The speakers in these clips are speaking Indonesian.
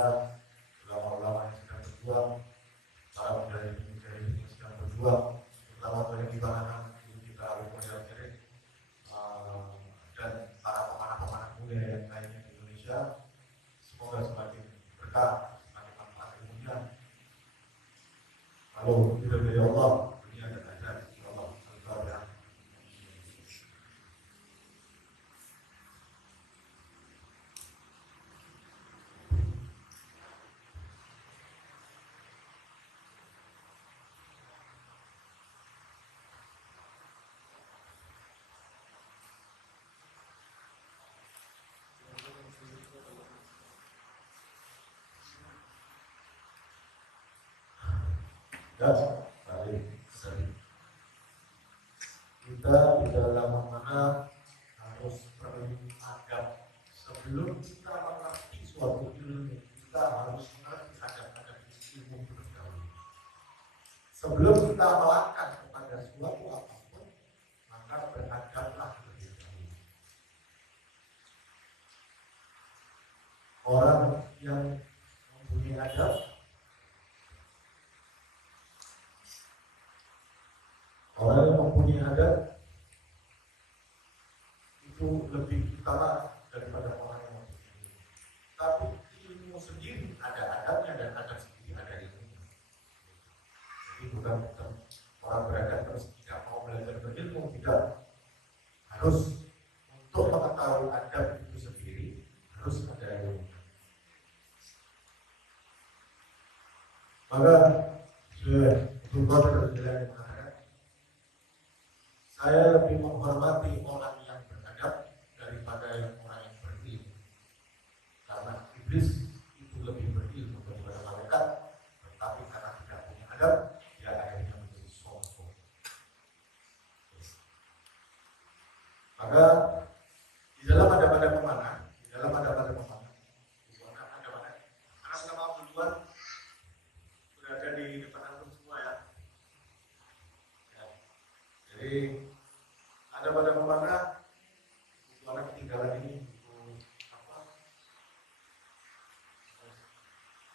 Alhamdulillah, ulama-ulama yang sedang berjuang, para mujahidin yang sedang berjuang, terutama yang di kalangan kita Al-Quran Karim, dan para pemanah-pemanah muda yang lainnya di Indonesia, semoga semakin berkah, semakin manfaat ilmunya. Lalu kita dari Allah, dunia dan akhirat. Allah Al-Fatihah. Ya, baik, sering. Kita di dalam mana harus beradab. Sebelum kita mengerti suatu ilmu, kita harus mengerti adab-adab ilmu terlebih dahulu. Sebelum kita melangkah kepada suatu apapun, maka beradablah terlebih dahulu. Orang yang mempunyai adab, orang yang mempunyai adab itu lebih utama daripada orang yang mempunyai ilmu. Tapi ilmu sendiri ada adabnya dan adab sendiri ada ilmunya. Jadi bukan orang beradab terus tidak mau belajar berilmu, tidak. Harus untuk mengetahui adab itu sendiri harus ada ilmu. Maka Syekh Abdul Qadir mengatakan, saya lebih menghormati orang yang beradab daripada orang yang berilmu. Karena iblis itu lebih berilmu daripada malaikat, tetapi karena tidak punya adab, dia akhirnya menjadi sombong. Maka di dalam adab-adab pemanah, karena selama duluan sudah ada di depan antum semua ya. Jadi adab-adab pemanah, buku ketinggalan ini buku apa?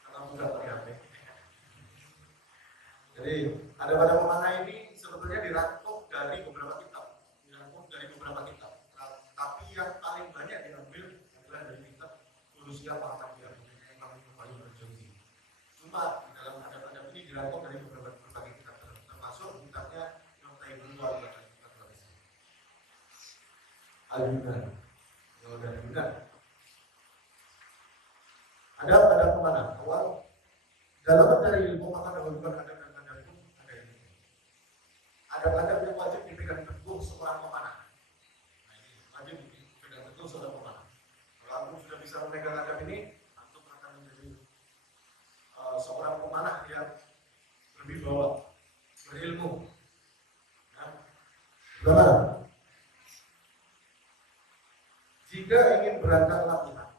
Karena sudah terlihat. Jadi adab-adab pemanah ini sebetulnya dirangkum dari beberapa kitab. Tapi yang paling banyak diambil adalah dari kitab Ulusia Muhammadiyah yang kami kembali berjanji. Cuma di dalam adab-adab ini dirangkum dari berbagai kitab, termasuk kitabnya yang Taibullah dan kitab Al-Yunan. Adab-adab pemanah awal dalam mencari ilmu maka dahulukan adab dan adab pun ada ini. Adab-adab yang wajib dipegang teguh seorang pemanah. Wajib dipegang teguh seorang pemanah. Kalau antum sudah bisa memegang adab ini, antum akan menjadi seorang pemanah yang lebih bawah, berilmu. Pertama, jika ingin berangkat latihan,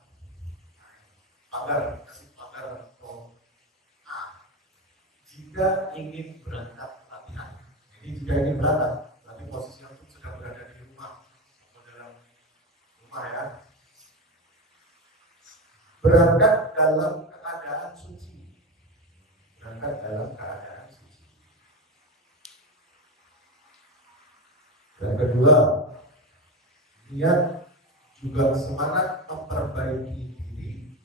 kasih pagar A. Jika ingin berangkat latihan, jadi jika ingin berangkat, berarti posisi antum sedang berada di rumah atau dalam rumah ya. Berangkat dalam keadaan suci. Dan kedua, niat juga semangat memperbaiki diri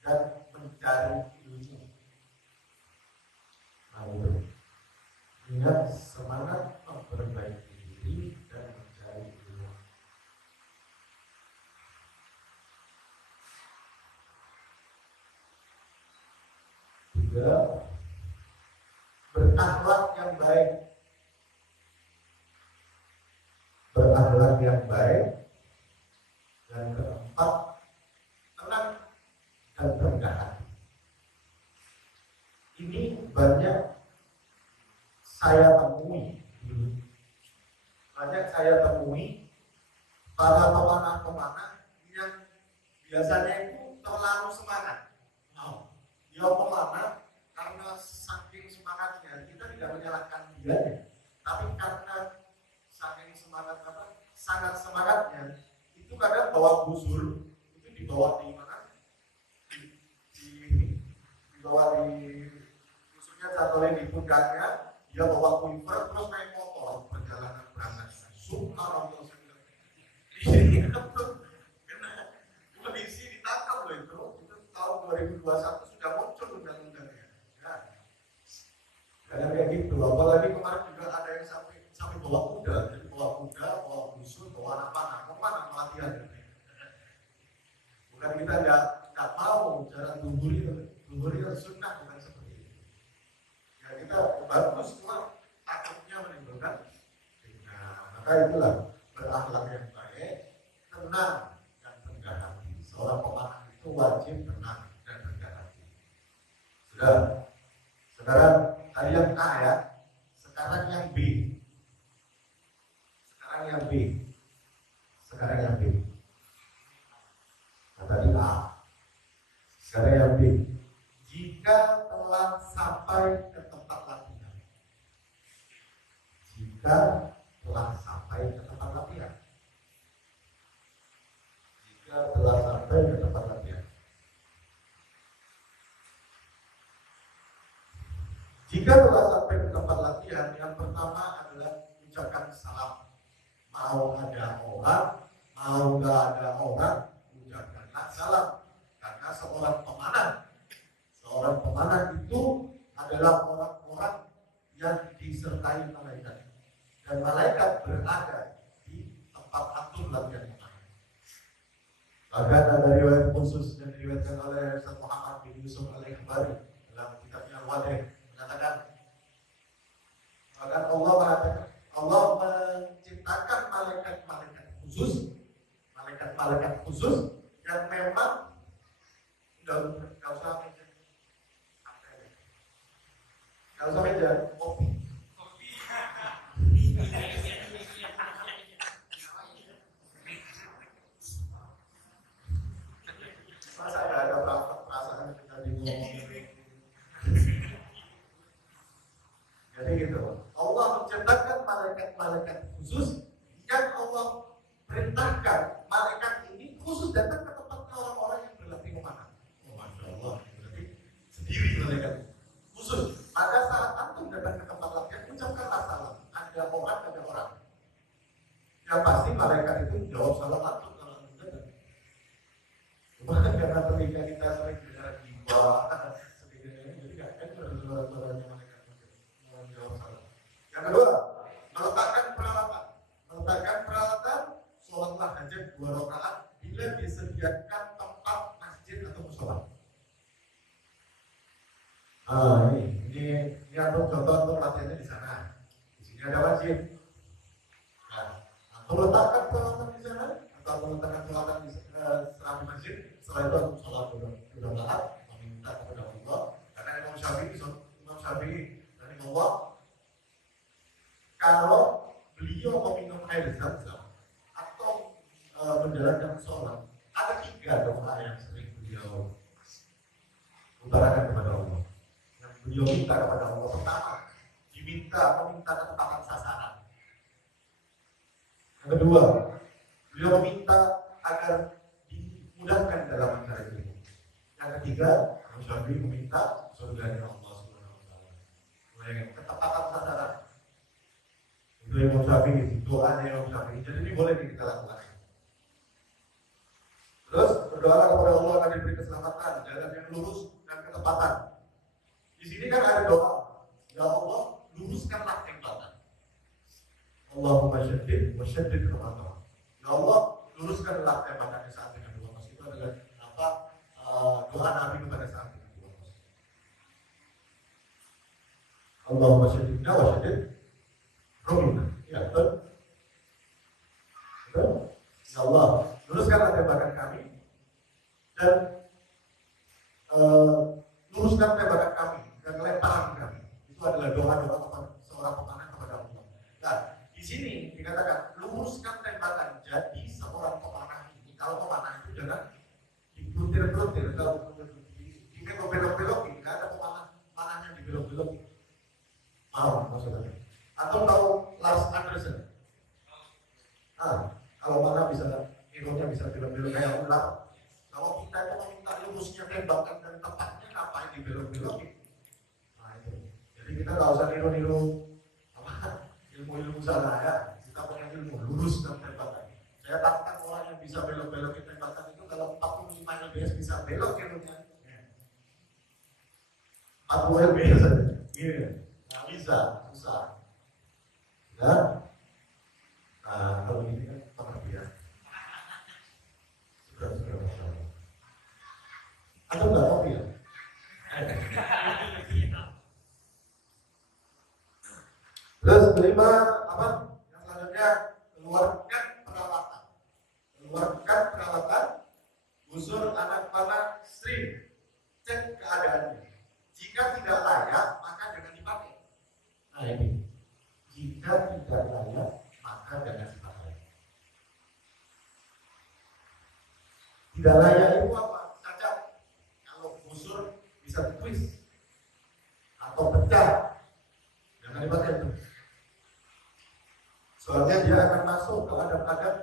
dan mencari ilmu. Niat semangat memperbaiki diri dan mencari ilmu. Tiga, berakhlak yang baik. Dan keempat, tenang dan rendah hati. Ini banyak saya temui para pemanah-pemanah yang biasanya itu terlalu semangat. Dia pemanah karena saking semangatnya, kita tidak menyalahkan dia, tapi karena saking sangat semangatnya, itu kadang bawa busur, itu dibawa di mana? Di bawa di musuhnya cantolin di pundaknya, dia bawa quiver terus naik motor perjalanan berangkat. Subhanallah. Ini kena polisi ditangkap loh itu tahun 2021 sudah muncul undang-undangnya. Ya. Karena kayak gitu, apalagi kemarin juga ada yang sampai bawa kuda, jadi bawa kuda, bawa busur, bawa anak panah, mau mana pelatihan ini? Bukan kita nggak mau cara duhuri sunnah bukan seperti itu. Ya kita bagus cuma takutnya menimbulkan fitnah. Maka itulah berakhlak yang baik, tenang dan rendah hati. Seorang pemanah itu wajib tenang dan rendah hati. Sudah. Sekarang tadi yang A ya. Sekarang yang B. Sekarang yang B. Nah, tadi A. Sekarang yang B. Jika telah sampai ke tempat latihan. Jika telah sampai ke tempat latihan. Jika telah sampai ke tempat latihan, yang pertama adalah ucapkan salam. Mau ada orang, mau nggak ada orang, ucapkanlah salam. Karena seorang pemanah itu adalah orang-orang yang disertai malaikat. Dan malaikat berada di tempat atur latihan pemanah. Bahkan ada riwayat khusus yang diriwayatkan oleh Ustaz Muhammad bin Yusuf Al-Ikhbari dalam kitabnya Al-Wadih mengatakan, bahkan Allah menciptakan malaikat-malaikat khusus yang memang nggak usah meja kopi. Masa nggak ada perasaan kita ngomongin. Jadi gitu. Allah menciptakan malaikat khusus yang Allah perintahkan malaikat ini khusus datang ke tempatnya orang-orang yang berlatih memanah. Oh, Masya Allah. Berarti sendiri malaikat khusus. Pada saat antum datang ke tempat latihan, ucapkanlah salam. Ada orang. Yang pasti malaikat itu jawab salam antum kalau antum datang. Bukan karena ketika kita sering dengar jiwa, jadi nggak kan suara-suaranya malaikat menjawab salam. Yang kedua, meletakkan peralatan sholatlah hajat 2 rakaat bila disediakan tempat masjid atau mushola. Ini contoh untuk latihannya di sana. Di sini ada masjid. Meletakkan peralatan di sana atau meletakkan peralatan di serah di masjid. Setelah itu untuk sholat 2 rakaat, meminta kepada Allah. Karena Imam Syafi'i dan Imam Allah, kalau beliau meminum air zam-zam atau menjalankan sholat, ada 3 doa yang sering beliau utarakan kepada Allah. Yang beliau minta kepada Allah, pertama, meminta ketepatan sasaran. Yang kedua, beliau meminta agar dimudahkan dalam mencari ilmu. Yang ketiga, Imam Syafi'i meminta surganya Allah Subhanahu wa taala. Ketepatan sasaran. Itu Imam Syafi'i, doanya Imam Syafi'i. Jadi ini boleh kita lakukan. Terus berdoa kepada Allah agar diberi keselamatan, jalan yang lurus dan ketepatan. Di sini kan ada doa, ya Allah luruskanlah tembakan. Allahumma syaddid wa syaddid kemana. Ya Allah luruskanlah tembakan saat dengan 2 mas. Itu adalah doa Nabi kepada saat dengan 2 mas. Allahumma syaddidna wa syaddid rumina. Ya betul. Ya Allah luruskanlah tembakan kami dan luruskan tembakan kami dan lemparan kami. Itu adalah doa seorang pemanah kepada Allah. Nah, di sini dikatakan luruskan tembakan. Jadi seorang pemanah ini, kalau pemanah itu jangan dibelok-belok, kalau dibelok-belokin, nggak ada pemanah yang dibelok-belokin. Mau maksudnya? Atau tahu Lars Andersen? Kalau mana bisa hero-nya bisa belok-belok kayak ular. Kalau kita itu meminta lurusnya tembakan dan tepatnya ngapain? dibelok-belokin. Nah itu. Jadi kita nggak usah niru-niru ilmu-ilmu sana ya. Kita punya ilmu lurus dan tembakan. Saya takutkan orang yang bisa belok-belokin tembakan itu kalau 45 lbs bisa belok ilmunya. 40 lbs saja. Gini, nggak bisa, susah. Ya. Nah kalau ini kan pengertian. Sudah. Atau nggak kopi ya? Terus kelima apa? Yang selanjutnya keluarkan peralatan, gusur anak panah, string, cek keadaannya. Jika tidak layak, maka jangan dipakai. Nah ini, jika tidak layak, maka jangan dipakai. Tidak layak itu apa? Cacat. Kalau gusur bisa twist atau pecah, jangan dipakai itu. Soalnya dia akan masuk ke adab-adab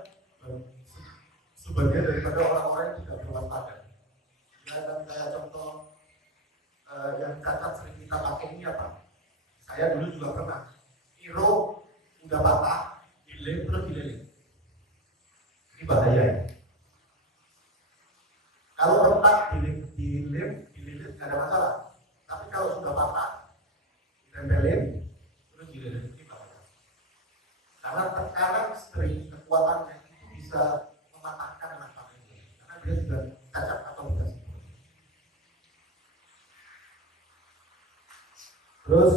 sebagian daripada orang-orang yang tidak berwaspada. Ya, dan kayak contoh yang cacat sering kita pakai ini apa? Saya dulu juga pernah. Hero udah patah, dilem terus dileleh. Ini bahaya ya. Kalau retak dilem nggak ada masalah. Tapi kalau sudah patah, ditempelin terus dileleh. Karena tekanan string kekuatannya itu bisa mematahkan anak ini, karena dia sudah cacat atau sudah sempurna. Terus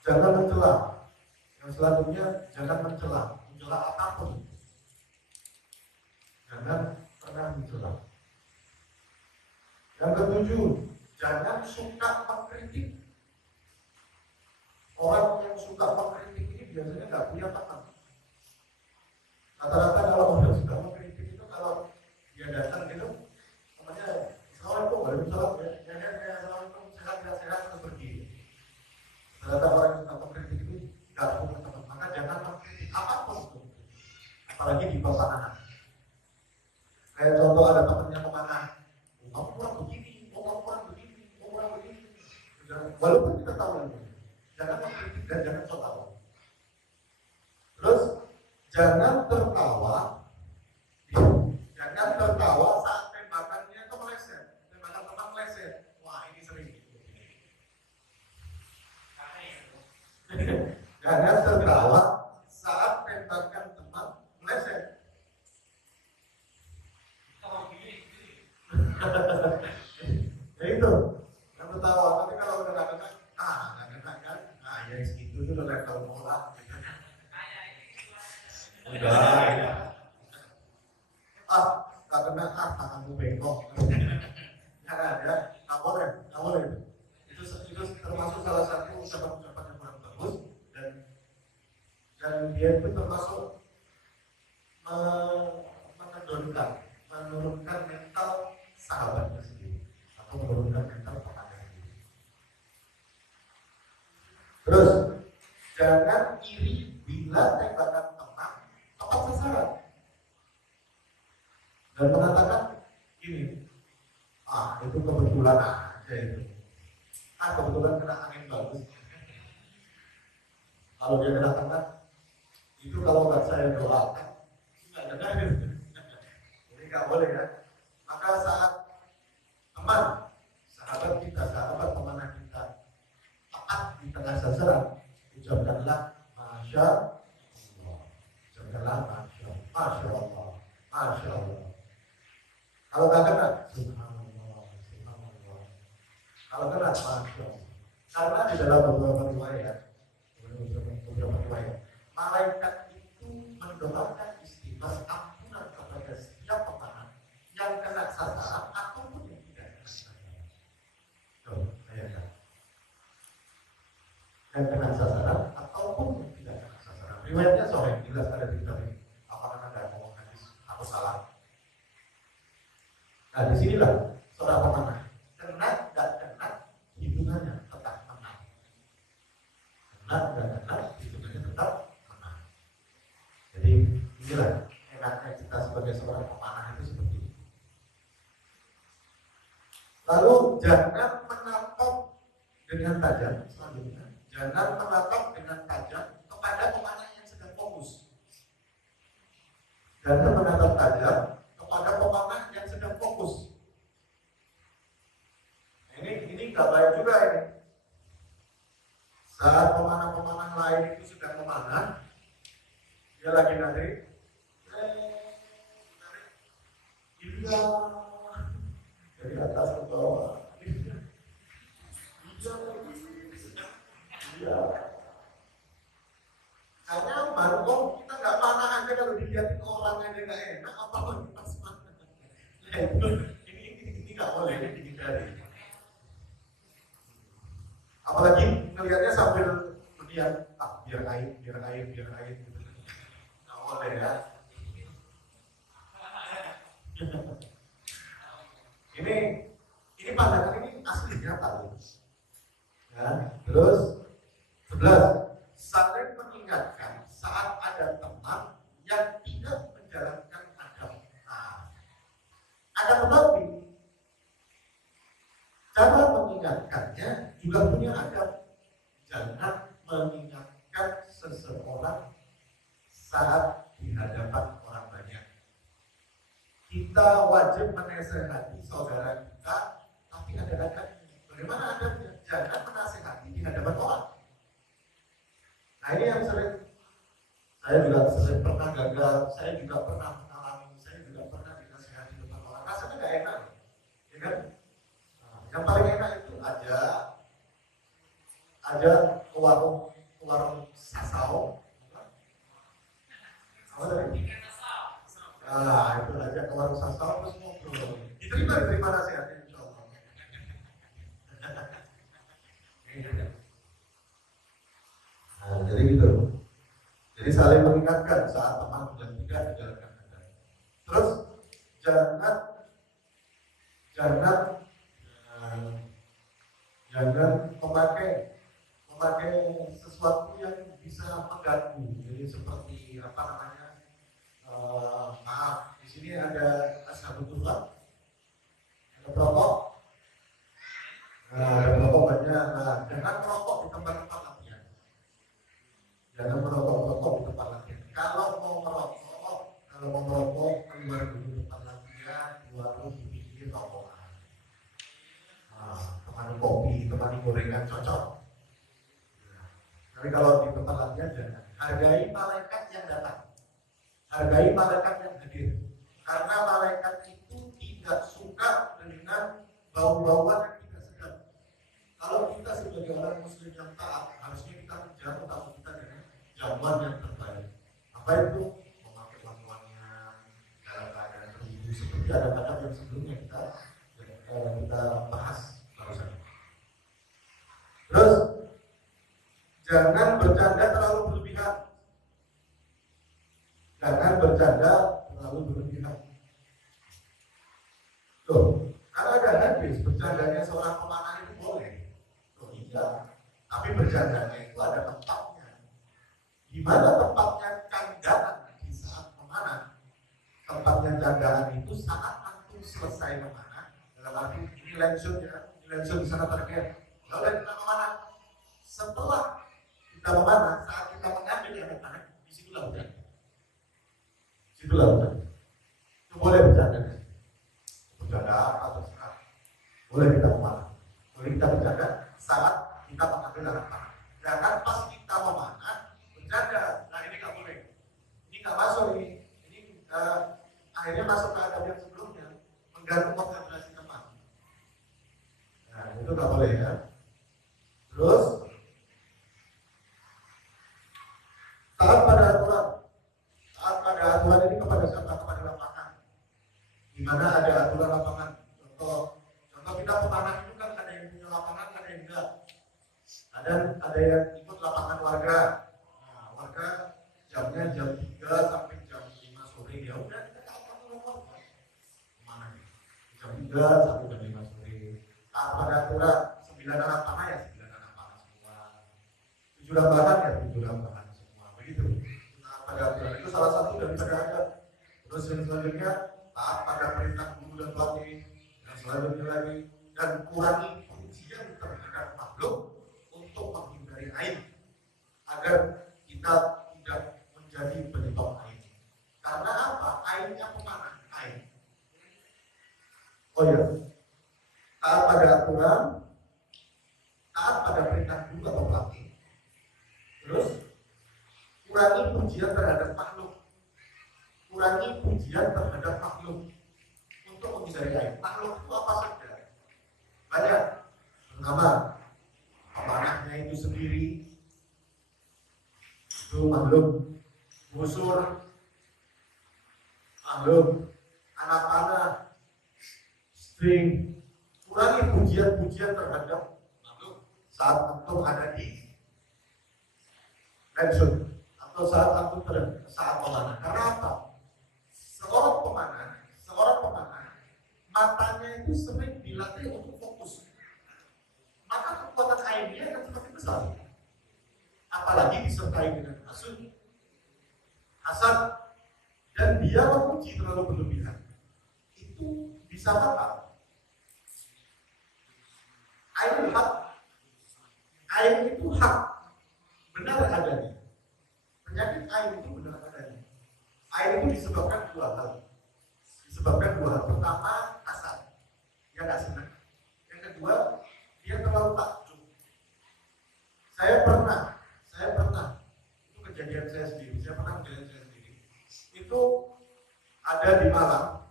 jangan mencela. Yang selanjutnya jangan mencela apapun. Jangan pernah mencela. Yang ketujuh, jangan suka mengkritik. Orang yang suka mengkritik ini biasanya nggak punya teman. Rata-rata kalau orang suka mengkritik itu kalau dia datang gitu, namanya Assalamualaikum, waalaikumsalam, Assalamualaikum, sehat, terus pergi. Rata-rata orang yang suka mengkritik itu nggak punya teman. Maka jangan mengkritik apapun itu, apalagi di perusahaan. Kayak contoh ada temannya kemana, kamu kurang begini, kurang begini. Walaupun kita tahu ini. Jangan mengkritik dan jangan so tahu. Terus jangan tertawa saat tembakannya itu meleset. Tembakan teman meleset. Wah ini sering. Jangan tertawa saat tembakan teman meleset. Ya itu. Yang tertawa. Tapi kalau udah nggak kena, ya segitu itu udah level bola. Udah ya. Tak kena tanganmu bengkok. Jangan ya, nggak boleh. Itu termasuk salah satu ucapan yang kurang bagus dan dia itu termasuk menurunkan mental sahabatnya sendiri atau menurunkan mental temannya sendiri. Terus jangan iri bila tembakan teman tepat sasaran dan mengatakan ini, itu kebetulan aja itu, kebetulan kena angin bagus. Kalau dia kena tengah, itu kalau nggak saya doakan nggak kena gitu. Jadi nggak boleh ya. Maka saat sahabat pemanah kita tepat di tengah sasaran, ucapkanlah Masya Allah. Ucapkanlah Masya Allah. Kalau nggak kena, Subhanallah. Kalau kena, Masya Allah. Karena di dalam beberapa riwayat, malaikat itu mendoakan istighfar ampunan kepada setiap pemanah yang kena sasaran ataupun yang tidak kena sasaran. Yang kena sasaran ataupun yang tidak kena sasaran. Riwayatnya sahih, jelas ada di kitab ini. Apakah Anda ngomong hadis atau salah? Nah, disinilah seorang pemanah kena dan kena hitungannya tetap menang. Kena dan kena hitungannya tetap menang. Jadi inilah enaknya kita sebagai seorang pemanah itu seperti itu. Lalu jangan menatap dengan tajam, selanjutnya jangan menatap dengan tajam kepada pemanah yang sedang fokus. Jangan menatap tajam kepada pemanah yang sedang fokus. Ini nggak baik juga ini. Saat pemanah-pemanah lain itu sedang memanah, dia lagi narik, iya, dari atas ke bawah, iya. Hanya baru kok kita nggak panah aja kalau dilihatin orang aja nggak enak, apa pas mana? Ini nggak boleh, ini dihindari. Apalagi ngelihatnya sambil melihat, biar air, nggak boleh ya. Ini pandangan ini aslinya tahu. Ya, terus 11, saling mengingatkan saat ada teman yang tidak menjalankan adab. Ada tetapi cara mengingatkannya juga punya adab. Jangan mengingatkan seseorang saat di hadapan orang banyak. Kita wajib menasehati saudara kita, tapi ada adabnya. Bagaimana adabnya? Jangan menasehati di hadapan orang. Nah ini yang saya juga sering pernah gagal, saya juga pernah mengalami, saya juga pernah dinasehati di depan orang. Rasanya nggak enak, ya kan? Yang paling enak itu aja ke warung sasau. Apa tadi? Itu aja ke warung sasau terus ngobrol. Diterima nasihatnya, insya Allah. Jadi gitu. Jadi saling mengingatkan saat teman sudah tidak menjalankan adab. Terus jangan memakai sesuatu yang bisa mengganggu. Jadi seperti apa namanya? Maaf, di sini ada ashabutullah, ada perokok. Ada perokok banyak. Jangan merokok di tempat-tempat latihan. Jangan merokok di tempat latihan. Kalau mau merokok keluar dulu tempat latihan, baru dipikir rokokan. Temani kopi, temani gorengan cocok. Tapi kalau di tempat latihan jangan. Hargai malaikat yang datang. Hargai malaikat yang hadir. Karena malaikat itu tidak suka dengan bau-bauan yang tidak sedap. Kalau kita sebagai orang muslim yang taat, harusnya kita menjaga tamu kita dengan jamuan yang terbaik. Apa itu? Memakai wangi-wangian dalam keadaan berwudu, seperti adab-adab yang sebelumnya kita bahas barusan. Terus jangan bercanda terlalu berlebihan. Loh, kalau ada hadis bercandanya seorang pemanah itu boleh. Loh iya, tapi bercandanya itu ada tempatnya. Di mana tempatnya candaan di saat memanah? Tempatnya candaan itu saat antum selesai memanah. Dalam arti ini lensun di sana terkait. Lalu kita memanah. Setelah kita memanah, saat kita mengambil yang panah, disitulah hujan. Situlah hujan. Itu boleh bercanda. Bercanda apa terserah. Boleh kita memanah. Boleh kita bercanda saat kita mengambil anak panah. Jangan pas kita memanah bercanda. Nah ini nggak boleh. Ini nggak masuk ini. Ini akhirnya masuk ke adab yang sebelumnya, mengganggu konsentrasi teman. Nah itu nggak boleh ya. Terus taat pada aturan ini kepada siapa? Kepada lapangan. Di mana ada aturan lapangan. Contoh kita pemanah itu kan ada yang punya lapangan, ada yang enggak. Ada yang ikut lapangan warga. Nah, warga jamnya jam 3 sampai jam 5 sore. Ya udah kita taat warga. Pemanah jam 3 sampai jam 5 sore. Taat pada aturan 9 anak panah ya 9 anak panah semua. 7 lambahan ya 7 lambahan semua. Begitu. Pada aturan itu salah satu daripada adab. Terus yang selanjutnya taat pada perintah guru dan pelatih. Yang selanjutnya lagi dan kurangi pujian terhadap makhluk untuk menghindari aib agar kita tidak menjadi penyebab aib. Karena apa? Aibnya kemana? Aib. Oh ya, taat pada aturan, taat pada perintah guru atau pelatih. Terus kurangi pujian terhadap makhluk. Kurangi pujian terhadap makhluk untuk menghindari aib. Makhluk itu apa saja? Banyak. Pertama, pemanahnya itu sendiri, itu makhluk. Busur, makhluk. Anak panah, string. Kurangi pujian-pujian terhadap makhluk saat antum ada di pensiun atau saat antum saat pemanah. Karena apa? Seorang pemanah, matanya itu sering dilatih untuk fokus. Maka kekuatan aibnya akan semakin besar. Apalagi disertai dengan hasad, dan dia memuji terlalu berlebihan. Itu bisa fatal. Aib itu hak, benar adanya. Penyakit aib itu benar adanya. Aib itu disebabkan dua hal. Pertama, hasad. Dia nggak senang. Yang kedua, dia terlalu takjub. Saya pernah. Itu kejadian saya sendiri. Itu ada di Malang.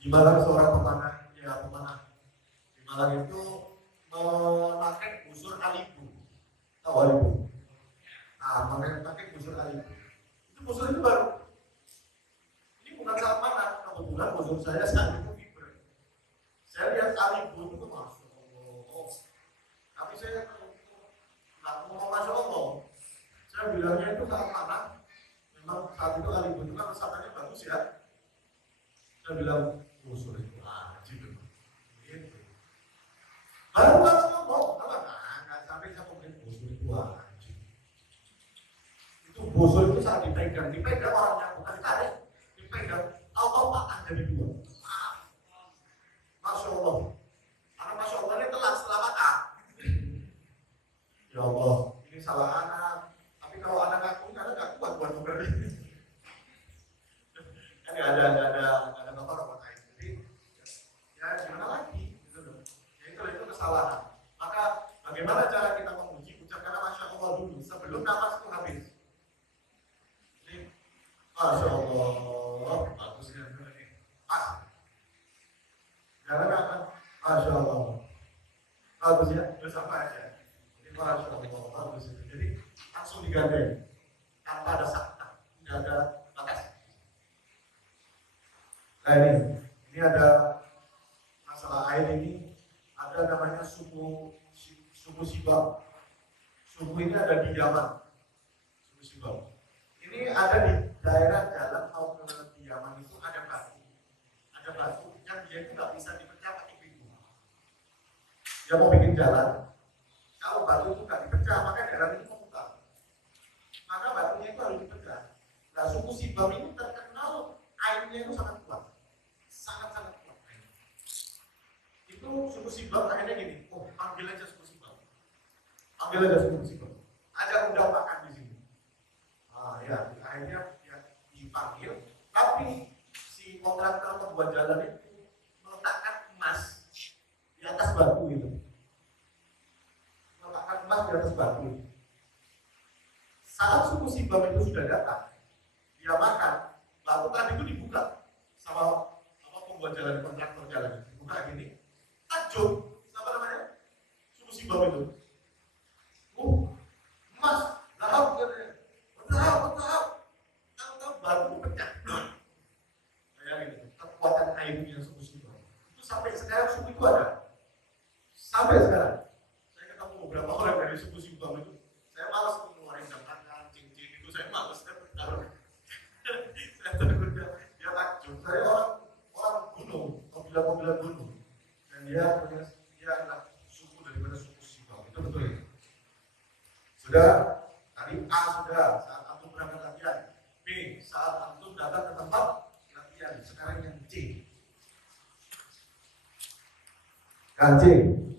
Di Malang seorang pemanah. Di Malang itu memakai busur alibu. Tahu alibu? Nah, memakai busur alibu. Itu busur itu baru. Ini bukan saat mana. Kebetulan busur saya saat itu fiber. Saya lihat alibu itu masuk. Tapi saya nggak mau masuk Allah. Saya bilangnya itu saat mana? Memang saat itu alibu itu kan resapannya bagus ya. Saya bilang busur itu gitu. Baru langsung ngomong, nggak sampai saya komplain busur itu wajib. Itu busur itu saat dipegang orangnya bukan ditarik, dipegang, tahu makan jadi dua. Masya Allah, karena Masya Allah ini telat setelah makan. Ya Allah, ini salah anak. Tapi kalau anak aku nggak kuat buat ngobrol ini. Kan nggak ada bapak lain. Jadi ya gimana lagi? Itu kesalahan. Maka bagaimana cara kita memuji? Ucapkan Masya Allah dulu sebelum nafas itu habis. Ini Masya Allah, bagus ya ini. Pas. Jangan apa? Masya Allah, bagus ya. Terus apa aja? Ini Masya Allah, bagus itu. Jadi langsung digandeng tanpa ada sakta, tidak ada batas. Nah ini ada masalah air ini. Ada namanya suku Sibam. Suku ini ada di Yaman. Suku Sibam. Ini ada di daerah jalan mau ke Yaman itu ada batu. Ada batu yang dia itu nggak bisa dipecah pakai pintu. Dia mau bikin jalan. Kalau batu itu nggak dipecah, maka jalan ini memutar. Maka batunya itu harus dipecah. Nah, suku Sibam ini terkenal airnya itu sangat kuat. Sangat-sangat kuat. Itu suku Sibam akhirnya gini, panggil aja suku Sibam. Ada undang makan di sini. Ya, akhirnya ya, dipanggil, tapi si kontraktor pembuat jalan itu meletakkan emas di atas batu itu. Saat suku Sibam itu sudah datang, dia makan, lalu tadi itu dibuka sama pembuat jalan, kontraktor jalan, dibuka gini. Takjub, apa namanya? Suku Sibam itu. Emas, lahap katanya. Bertahap. Tahu baru pecah. Bayangin, kekuatan airnya suku Sibam. Itu sampai sekarang suku itu ada. Sampai sekarang. Saya ketemu beberapa orang dari suku Sibam itu. Saya malas mengeluarkan jam cincin itu. Saya malas. Saya takut dia takjub. Saya orang gunung, mobil-mobilan gunung. Dia adalah suku daripada suku Sibam. Itu betul ya? Sudah, tadi A sudah saat antum berangkat latihan. B saat antum datang ke tempat latihan. Sekarang yang C. Kancing.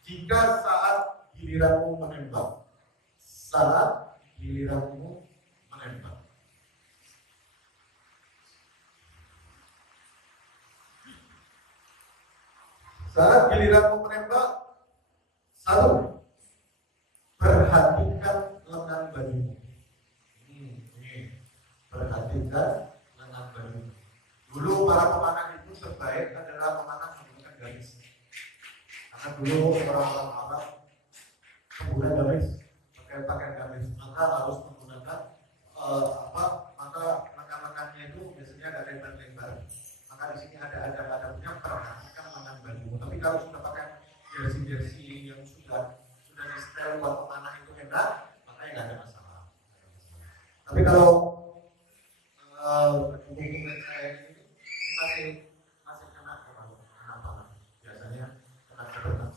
Jika saat giliranmu menembak, saat giliranmu menembak. Saat giliranmu menembak, satu, perhatikan lengan bajumu. Ini perhatikan lengan bajumu. Dulu para pemanah itu terbaik adalah pemanah menggunakan garis. Karena dulu orang-orang Arab menggunakan garis, pakai garis, maka harus menggunakan maka lengan-lengannya itu biasanya ada lebar-lebar. Maka di sini ada punya perhatikan lengan bajumu. Tapi kalau sudah pakai jersey yang sudah di setel buat pemanah itu enak, makanya nggak ada masalah. Tapi kalau hubungan saya ini masih kena panah. Biasanya kena kebetulan.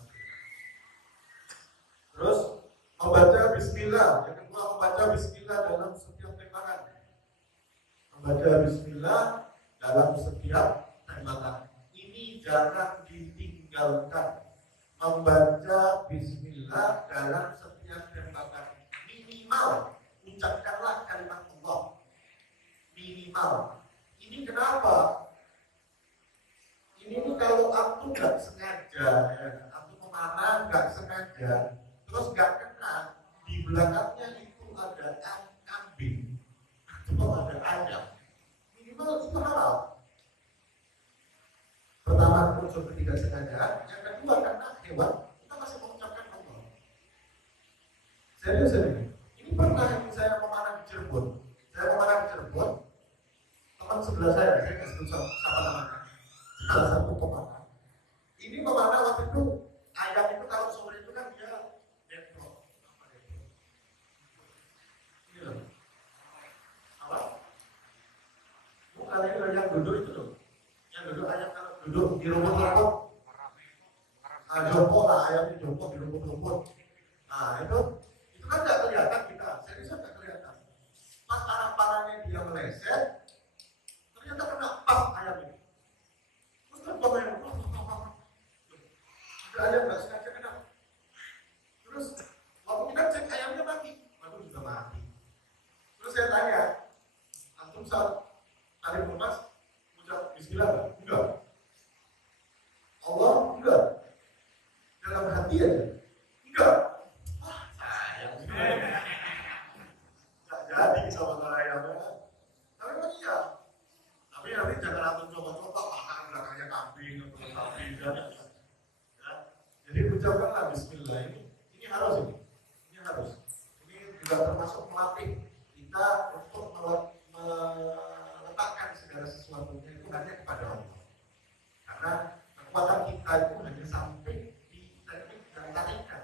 Terus membaca Bismillah. Yang kedua, membaca Bismillah dalam setiap tembakan. Membaca Bismillah dalam setiap tembakan. Ini jangan ditinggalkan. Membaca Bismillah dalam setiap tembakan. Minimal ucapkanlah kalimat Allah. Minimal. Ini kenapa? Ini nih kalau aku nggak sengaja, aku memanah nggak sengaja, terus nggak kena, di belakangnya itu ada kambing, atau ada ayam. Minimal itu halal. Pertama unsur ketiga sengaja, yang kedua karena hewan, kita masih mengucapkan Allah. Serius ini. Ini pernah yang saya memanah di Cirebon. Teman sebelah saya nggak sebut siapa namanya. Salah satu pemanah. Ini pemanah waktu itu ayam itu kalau sore itu kan dia deadlock. Apa deadlock? Ini loh. Apa? Bukan ini loh yang duduk itu loh. Yang duduk ayam kalau duduk di rumput-rumput. Jongkok lah ayamnya jongkok di rumput-rumput. Nah itu kan nggak kelihatan kita. Serius nggak kelihatan. Pas panahnya dia meleset, ternyata kena pas ayam ini. Terus kan bapak yang ada ayam nggak sengaja kena. Terus waktu kita cek ayamnya mati, waduh juga mati. Terus saya tanya, antum saat tarik lepas, ucap Bismillah nggak? Enggak. Allah enggak. Dalam hati aja, enggak. Sayang. Nggak jadi sama ayamnya. Tapi memang iya. Tapi nanti jangan antum coba-coba makan belakangnya kambing atau kambing ya. Jadi ucapkanlah Bismillah ini harus ini. Ini harus. Ini juga termasuk melatih kita untuk meletakkan segala sesuatunya itu hanya kepada Allah. Karena kekuatan kita itu hanya sampai di teknik dan tarikan.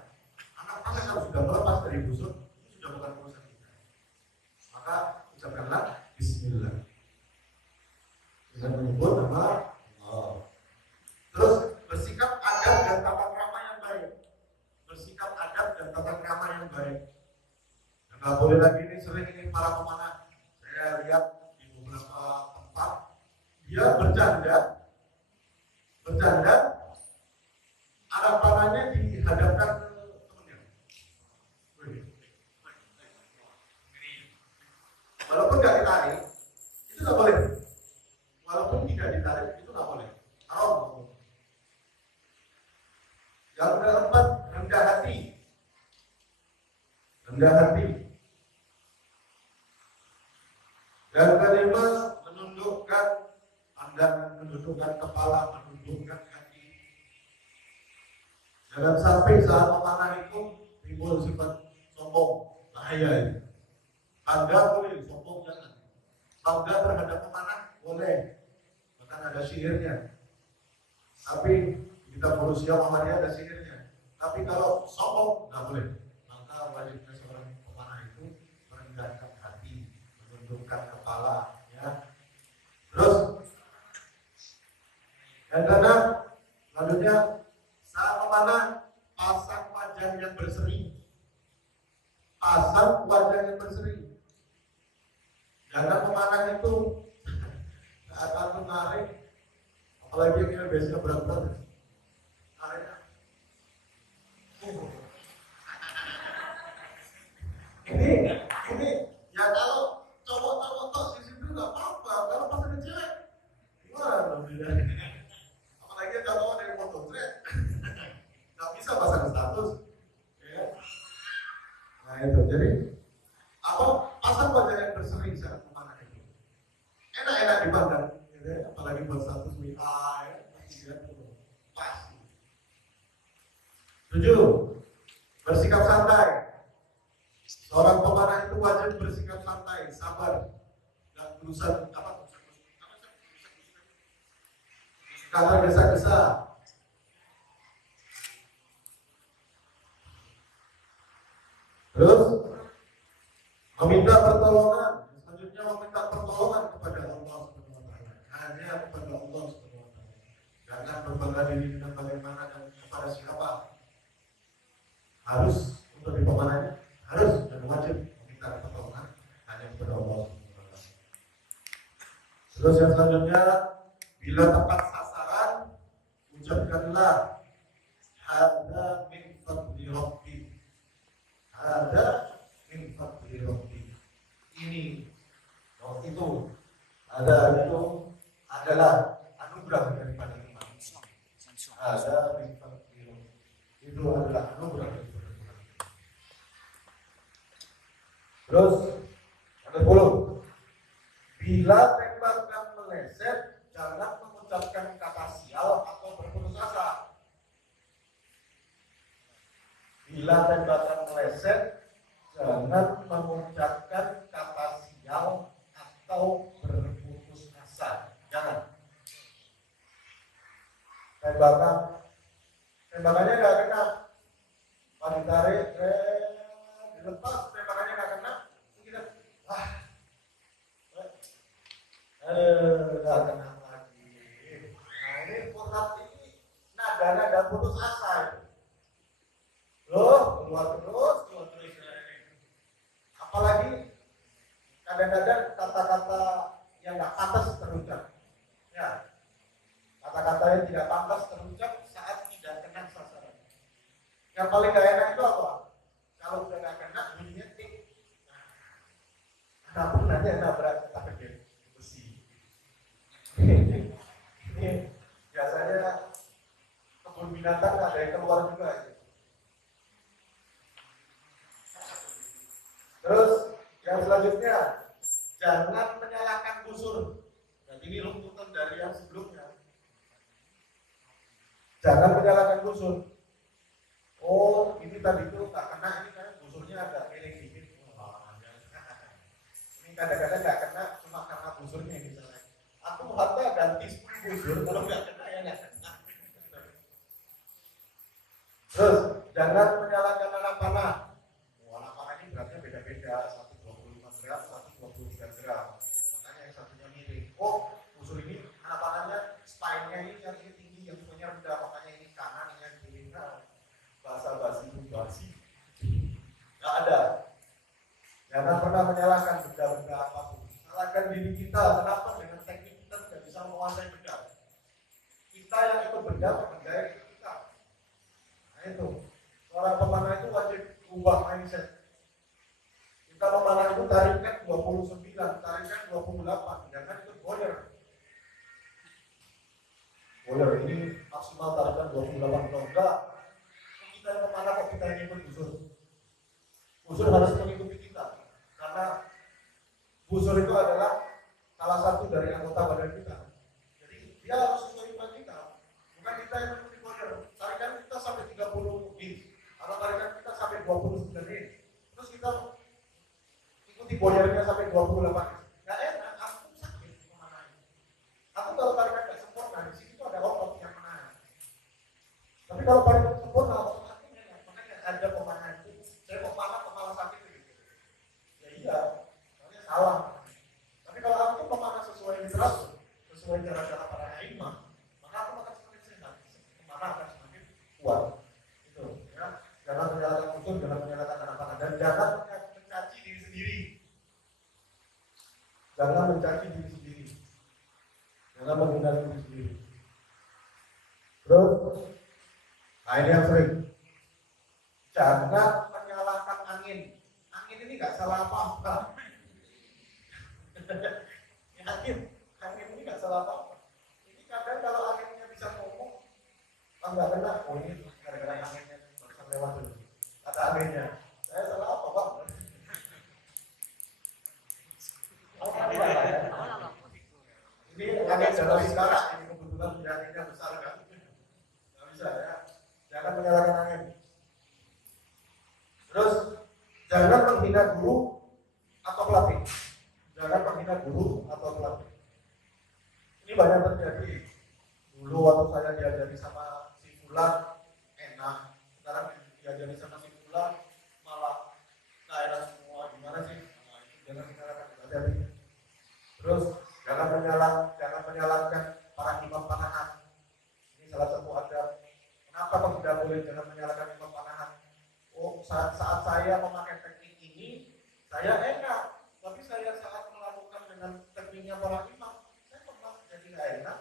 Anak-anak kalau sudah melepas dari busur, itu sudah bukan urusan kita. Maka ucapkanlah Bismillah. Dengan menyebut nama Allah. Terus bersikap adab dan tata krama yang baik. Bersikap adab dan tata krama yang baik. Nggak boleh lagi ini sering ini para pemanah. Saya lihat di beberapa tempat dia bercanda, anak panahnya dihadapkan ke temennya. Walaupun nggak ditarik, itu nggak boleh. Walaupun tidak ditarik, itu nggak boleh. Haram. Yang keempat, rendah hati. Yang kelima, menundukkan pandangan, menundukkan kepala, menundukkan kaki. Jangan sampai saat memanah itu timbul sifat sombong, bahaya itu. Bangga boleh, sombong jangan. Bangga terhadap pemanah boleh, bahkan ada sihirnya. Tapi kita manusia Muhammadiyah ada sihirnya. Tapi kalau sombong nggak boleh. Maka wajibnya seorang pemanah itu merendahkan hati, menundukkan kepala, ya. Terus yang keenam, selanjutnya saat memanah pasang wajah yang berseri. Jangan memanah itu saat aku narik, apalagi yang biasanya berat-berat. 7. Bersikap santai. Seorang pemanah itu wajib bersikap santai, sabar, dan berusaha kata gesa-gesa. Terus meminta pertolongan. Selanjutnya meminta pertolongan kepada Allah SWT. Hanya kepada Allah SWT. Jangan berbangga diri dengan bagaimana dan kepada siapa. Harus untuk di pemanahnya, harus dan wajib meminta pertolongan hanya kepada Allah SWT. Terus yang selanjutnya, bila tepat sasaran, ucapkanlah hadza min fadli rabbi. Ada min fadli rabbi. Ini itu ada itu adalah anugerah daripada Tuhan. Ada min fadli rabbi. Itu adalah anugerah daripada Tuhan. Terus yang ke-10. Bila tembakan meleset, jangan mengucapkan kata sial atau berputus asa. Bila tembakan meleset, jangan mengucapkan kata sial atau berputus asa. Jangan. Tembakannya nggak kena, pas ditarik, dilepas, tembakannya nggak kena, kita, nggak kena lagi. Nah ini purnat ini nada putus asa itu. Keluar terus. Apalagi kadang-kadang kata-kata yang nggak pantas terucap. Ya, kata-kata yang tidak pantas terucap saat tidak kena sasaran. Yang paling gak enak itu apa? Kalau udah nggak kena, bunyinya tik. Nah, pun nanti ada berat tapi besi. Ini biasanya kebun binatang ada yang keluar juga. Ya. Terus yang selanjutnya, jangan menyalakan busur. Dan ini runtutan dari yang sebelumnya. Jangan menyalakan busur. Oh, ini tadi itu tak kena, ini kan busurnya agak miring dikit. Ini kadang-kadang nggak kena cuma karena busurnya misalnya. Aku hatta ganti 10 busur, kalau nggak kena ya nggak kena. Terus jangan menyalakan anak panah. Anak panah ini beratnya beda-beda, 125 gram, 123 gram. Makanya yang satunya miring. Oh, busur ini anak panahnya spine-nya ini yang ini tinggi, yang punya rendah, makanya ini kanan, ini yang kiri. Basa-basi. Nggak ada. Jangan pernah menyalahkan benda-benda apapun. Salahkan diri kita. Kenapa? Dengan teknik kita tidak bisa menguasai benda. Kita yang ikut benda mengendai kita. Nah itu. Seorang pemanah itu wajib ubah mindset. Kita pemanah itu tariknya 29, tariknya 28. Jangan ikut boiler. Boiler ini maksimal tarikan 28 atau enggak. Kita yang pemanah kok kita yang ikut busur. Busur harus mengikuti kita. Karena busur itu adalah salah satu dari anggota badan kita. Jadi dia harus sesuai dengan kita. Bukan kita yang mengikuti boiler. Tarikan kita sampai 30 in. Atau tarikan kita sampai 29 in. Terus kita ikuti boilernya sampai 28. Gak enak, aku sakit pemanah. Aku kalau tarikan gak sempurna, di sini tuh ada otot yang menahan. Tapi kalau tarikan sempurna, otot enak. Makanya ada pemanah itu. Saya pemanah kepala sakit gitu. Ya iya, soalnya salah. Tapi kalau aku tuh pemanah sesuai literatur, sesuai cara-cara para imam, maka aku akan semakin sehat. Pemanah akan semakin kuat. Itu ya. Jangan menyalahkan usul, jangan menyalahkan anak-anak, dan jangan mencaci diri sendiri. Jangan mencaci diri sendiri. Jangan menghina diri sendiri. Terus, nah ini yang sering. Jangan menyalahkan angin. Angin ini nggak salah apa-apa. angin ini nggak salah apa-apa. Ini kadang kalau anginnya bisa ngomong, nggak kena. Oh ini gara-gara anginnya barusan lewat dulu. Kata anginnya, saya salah apa bang? Ini angin dalam sekarang. Ini kebetulan anginnya besar kan? Nggak bisa ya. Jangan menyalahkan angin. boleh jangan menyalahkan imam panahan. Oh, saat saya memakai teknik ini, saya enak. Tapi saya saat melakukan dengan tekniknya para imam, saya pernah jadi nggak enak.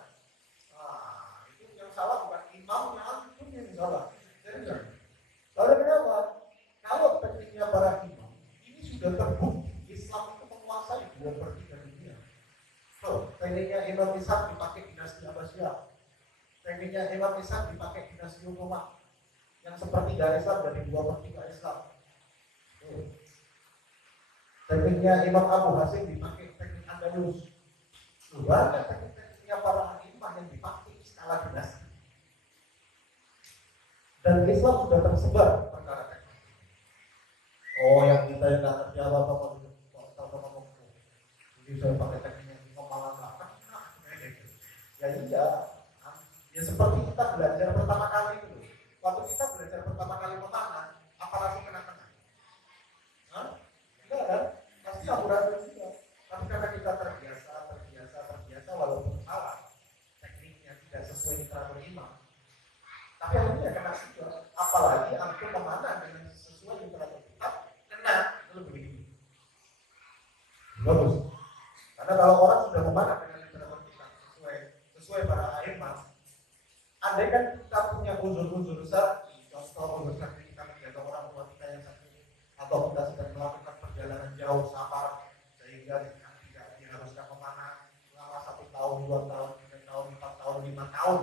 Nah, itu yang salah bukan imamnya, itu yang salah. Lalu kenapa? Kalau tekniknya para imam, ini sudah terbukti Islam itu menguasai 2/3 dunia. So, tekniknya Imam Ishaq dipakai dinasti Abbasiyah. Tekniknya Imam Ishaq dipakai dinasti Umayyah. Yang sepertiga Islam dari 2/3 Islam. Tekniknya Imam Abu Hasim dipakai teknik Andalus. Banyak teknik-tekniknya para imam yang dipakai skala dinasti. Dan Islam sudah tersebar perkara teknik. Oh, yang kita yang nggak ngerti apa-apa jadi saya pakai tekniknya Imam Malang. Ya iya. Ya seperti kita belajar pertama kali itu. Waktu kita belajar pertama kali memanah, apa langsung kena-kena? Hah? Enggak kan? Pasti akurat juga. Tapi karena kita terbiasa walaupun salah, tekniknya tidak sesuai teratur imam. Tapi akhirnya kena juga. Apalagi antum memanah dengan sesuai teratur kitab, kena itu lebih begitu. Bagus. Karena kalau orang sudah memanah dengan teratur kitab sesuai para imam, andai kan kita punya unsur-unsur besar, contoh unsur sakit kita menjaga orang tua kita yang sakit, atau kita sedang melakukan perjalanan jauh safar sehingga tidak diharuskan memanah selama 1 tahun, 2 tahun, 3 tahun, 4 tahun, 5 tahun,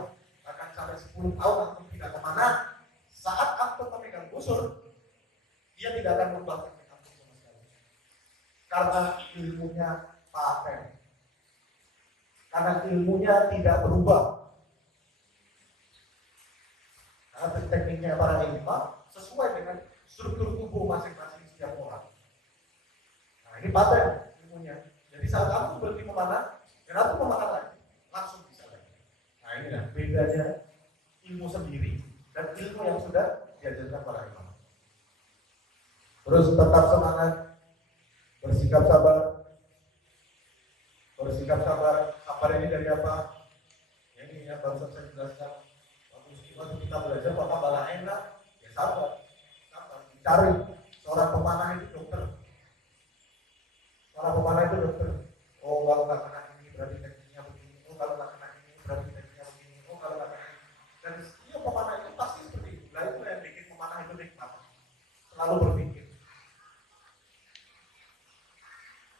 bahkan sampai 10 tahun antum tidak memanah. Saat antum memegang unsur, dia tidak akan merubah teknik antum sama sekali, karena ilmunya paten, karena ilmunya tidak berubah. Tekniknya para imam sesuai dengan struktur tubuh masing-masing setiap orang. Nah, ini paten ilmunya. Jadi saat kamu berhenti memanah, dan aku memakan lagi, langsung bisa lagi. Nah, ini lah bedanya ilmu sendiri dan ilmu yang sudah diajarkan para imam. Terus tetap semangat, bersikap sabar. Sabar ini dari apa? Ini yang baru saya jelaskan. Waktu kita belajar Bapak bala enak, ya sabar. Dicari seorang pemanah itu dokter. Oh, kalau nggak kena ini berarti tekniknya begini. Oh, kalau nggak kena ini berarti tekniknya begini. Oh, kalau nggak kena ini. Dan setiap pemanah itu pasti seperti itu. Nah, itu yang bikin pemanah itu nikmat. Selalu berpikir.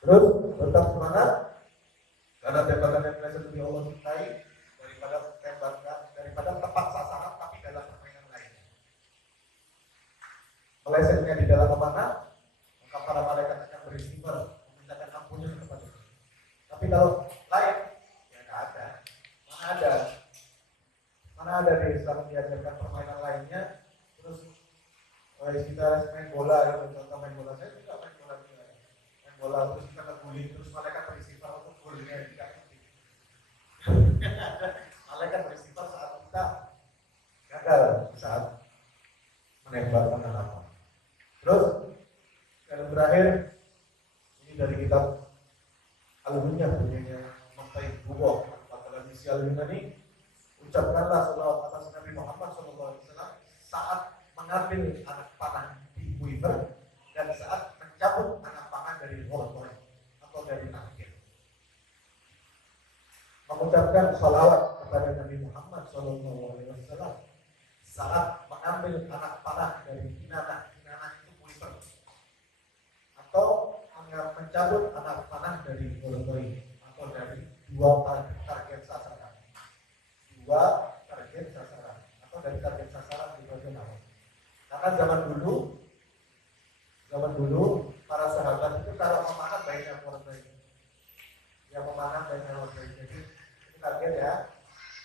Terus tetap semangat. Karena tembakan yang biasa lebih Allah cintai daripada tepat sasaran tapi dalam permainan lainnya. Melesetnya di dalam memanah, maka para malaikat akan beristighfar memintakan ampunnya kepada kita. Tapi kalau lain, ya nggak ada. Mana ada di Islam diajarkan permainan lainnya, terus kita main bola, contoh main bola, saya juga main bola terus kita ngeguling, terus malaikat beristighfar untuk golnya tidak penting. Malaikat beristighfar saat kita gagal saat menembak pengharapan. Terus yang terakhir ini dari kitab Al-Munyah punyanya Muhammad Buwah Al-Fatihah Al-Yunani, ucapkanlah salawat atas Nabi Muhammad SAW saat mengambil anak panah di quiver dan saat mencabut anak panah dari hori atau dari target. Mengucapkan salawat kepada Nabi Muhammad SAW saat mengambil anak panah dari kinanah itu quiver, atau mencabut anak panah dari hori atau dari dua target sasaran. Atau dari target sasaran di bagian awal. Karena zaman dulu para sahabat itu kalau memanah baiknya hori, ya memanah baiknya hori. Jadi itu target ya.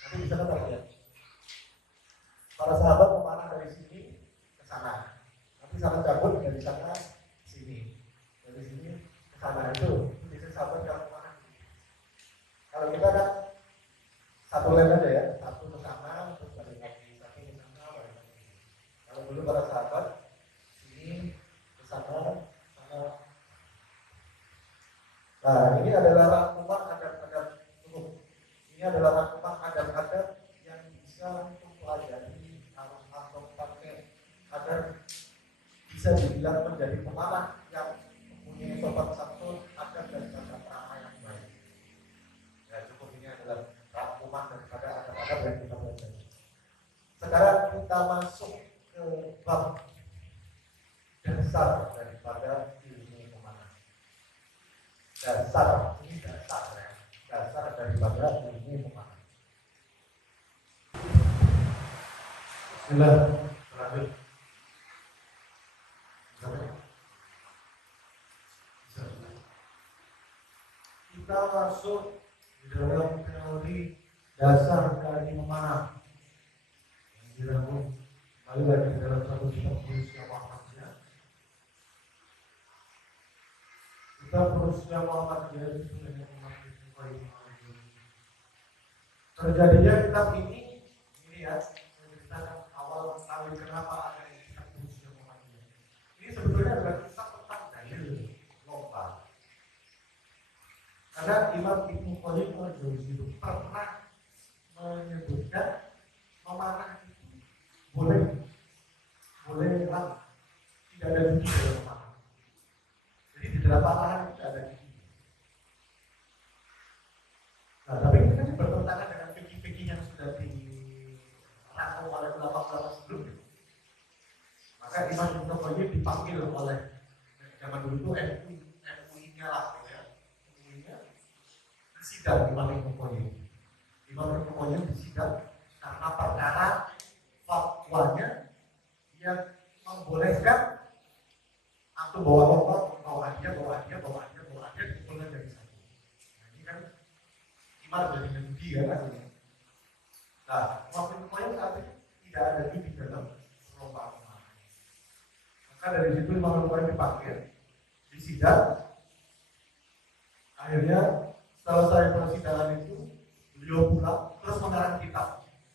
Nanti bisa target. Para sahabat memanah dari sini ke sana. Nanti sana cabut dari sana ke sini. Dari sini ke sana itu bisa sahabat yang memanah. Kalau kita kan satu lane aja ya, satu ke sana, terus balik lagi, satu ke sana, balik lagi. Kalau dulu para sahabat sini ke sana. Nah, ini adalah rangkuman adab-adab tubuh. Ini adalah rangkuman adab-adab yang bisa untuk pelajari harus atau bisa dibilang menjadi pemanah yang mempunyai sopan santun, adab dan tata krama yang baik. Ya cukup, ini adalah rangkuman daripada adab-adab yang kita pelajari. Sekarang kita masuk ke bab dasar daripada ilmu pemanah. Dasar, ini dasar ya. Dasar daripada ilmu pemanah. Bismillah, lanjut. Kita masuk di dalam teori dasar dari memanah yang dirangkum kembali lagi dalam satu kitab Manusia Muhammadiyah. Kitab Manusia Muhammadiyah itu sebenarnya terjadinya kitab ini ya, menceritakan awal kali kenapa ada kitab Manusia Muhammadiyah. Ini sebetulnya adalah kisah tentang dalil lomba. Karena Imam Ibnu Qayyim al-Jauziyah itu pernah menyebutkan memanah itu boleh lah, tidak ada judi dalam memanah. Jadi di dalam panahan tidak ada judi. Nah, tapi ini kan bertentangan dengan fikih-fikih yang sudah dirangkum oleh ulama-ulama sebelumnya. Maka Imam Ibnu Qayyim dipanggil oleh zaman dulu itu MUI-nya lah, ya. MUI-nya disidang Imam Ibnu Qayyim. Imam Ibnu Qayyim disidang karena perkara fatwanya yang membolehkan atau bawa lomba, bawa hadiah, dikumpulkan dari satu. Nah, ini kan gimana jadinya judi kan? Nah, Imam Ibnu Qayyim saat itu tidak ada judi dalam lomba. Maka dari situ Imam Ibnu Qayyim dipanggil, disidang. Akhirnya selesai persidangan itu beliau pulang terus mengarang kitab.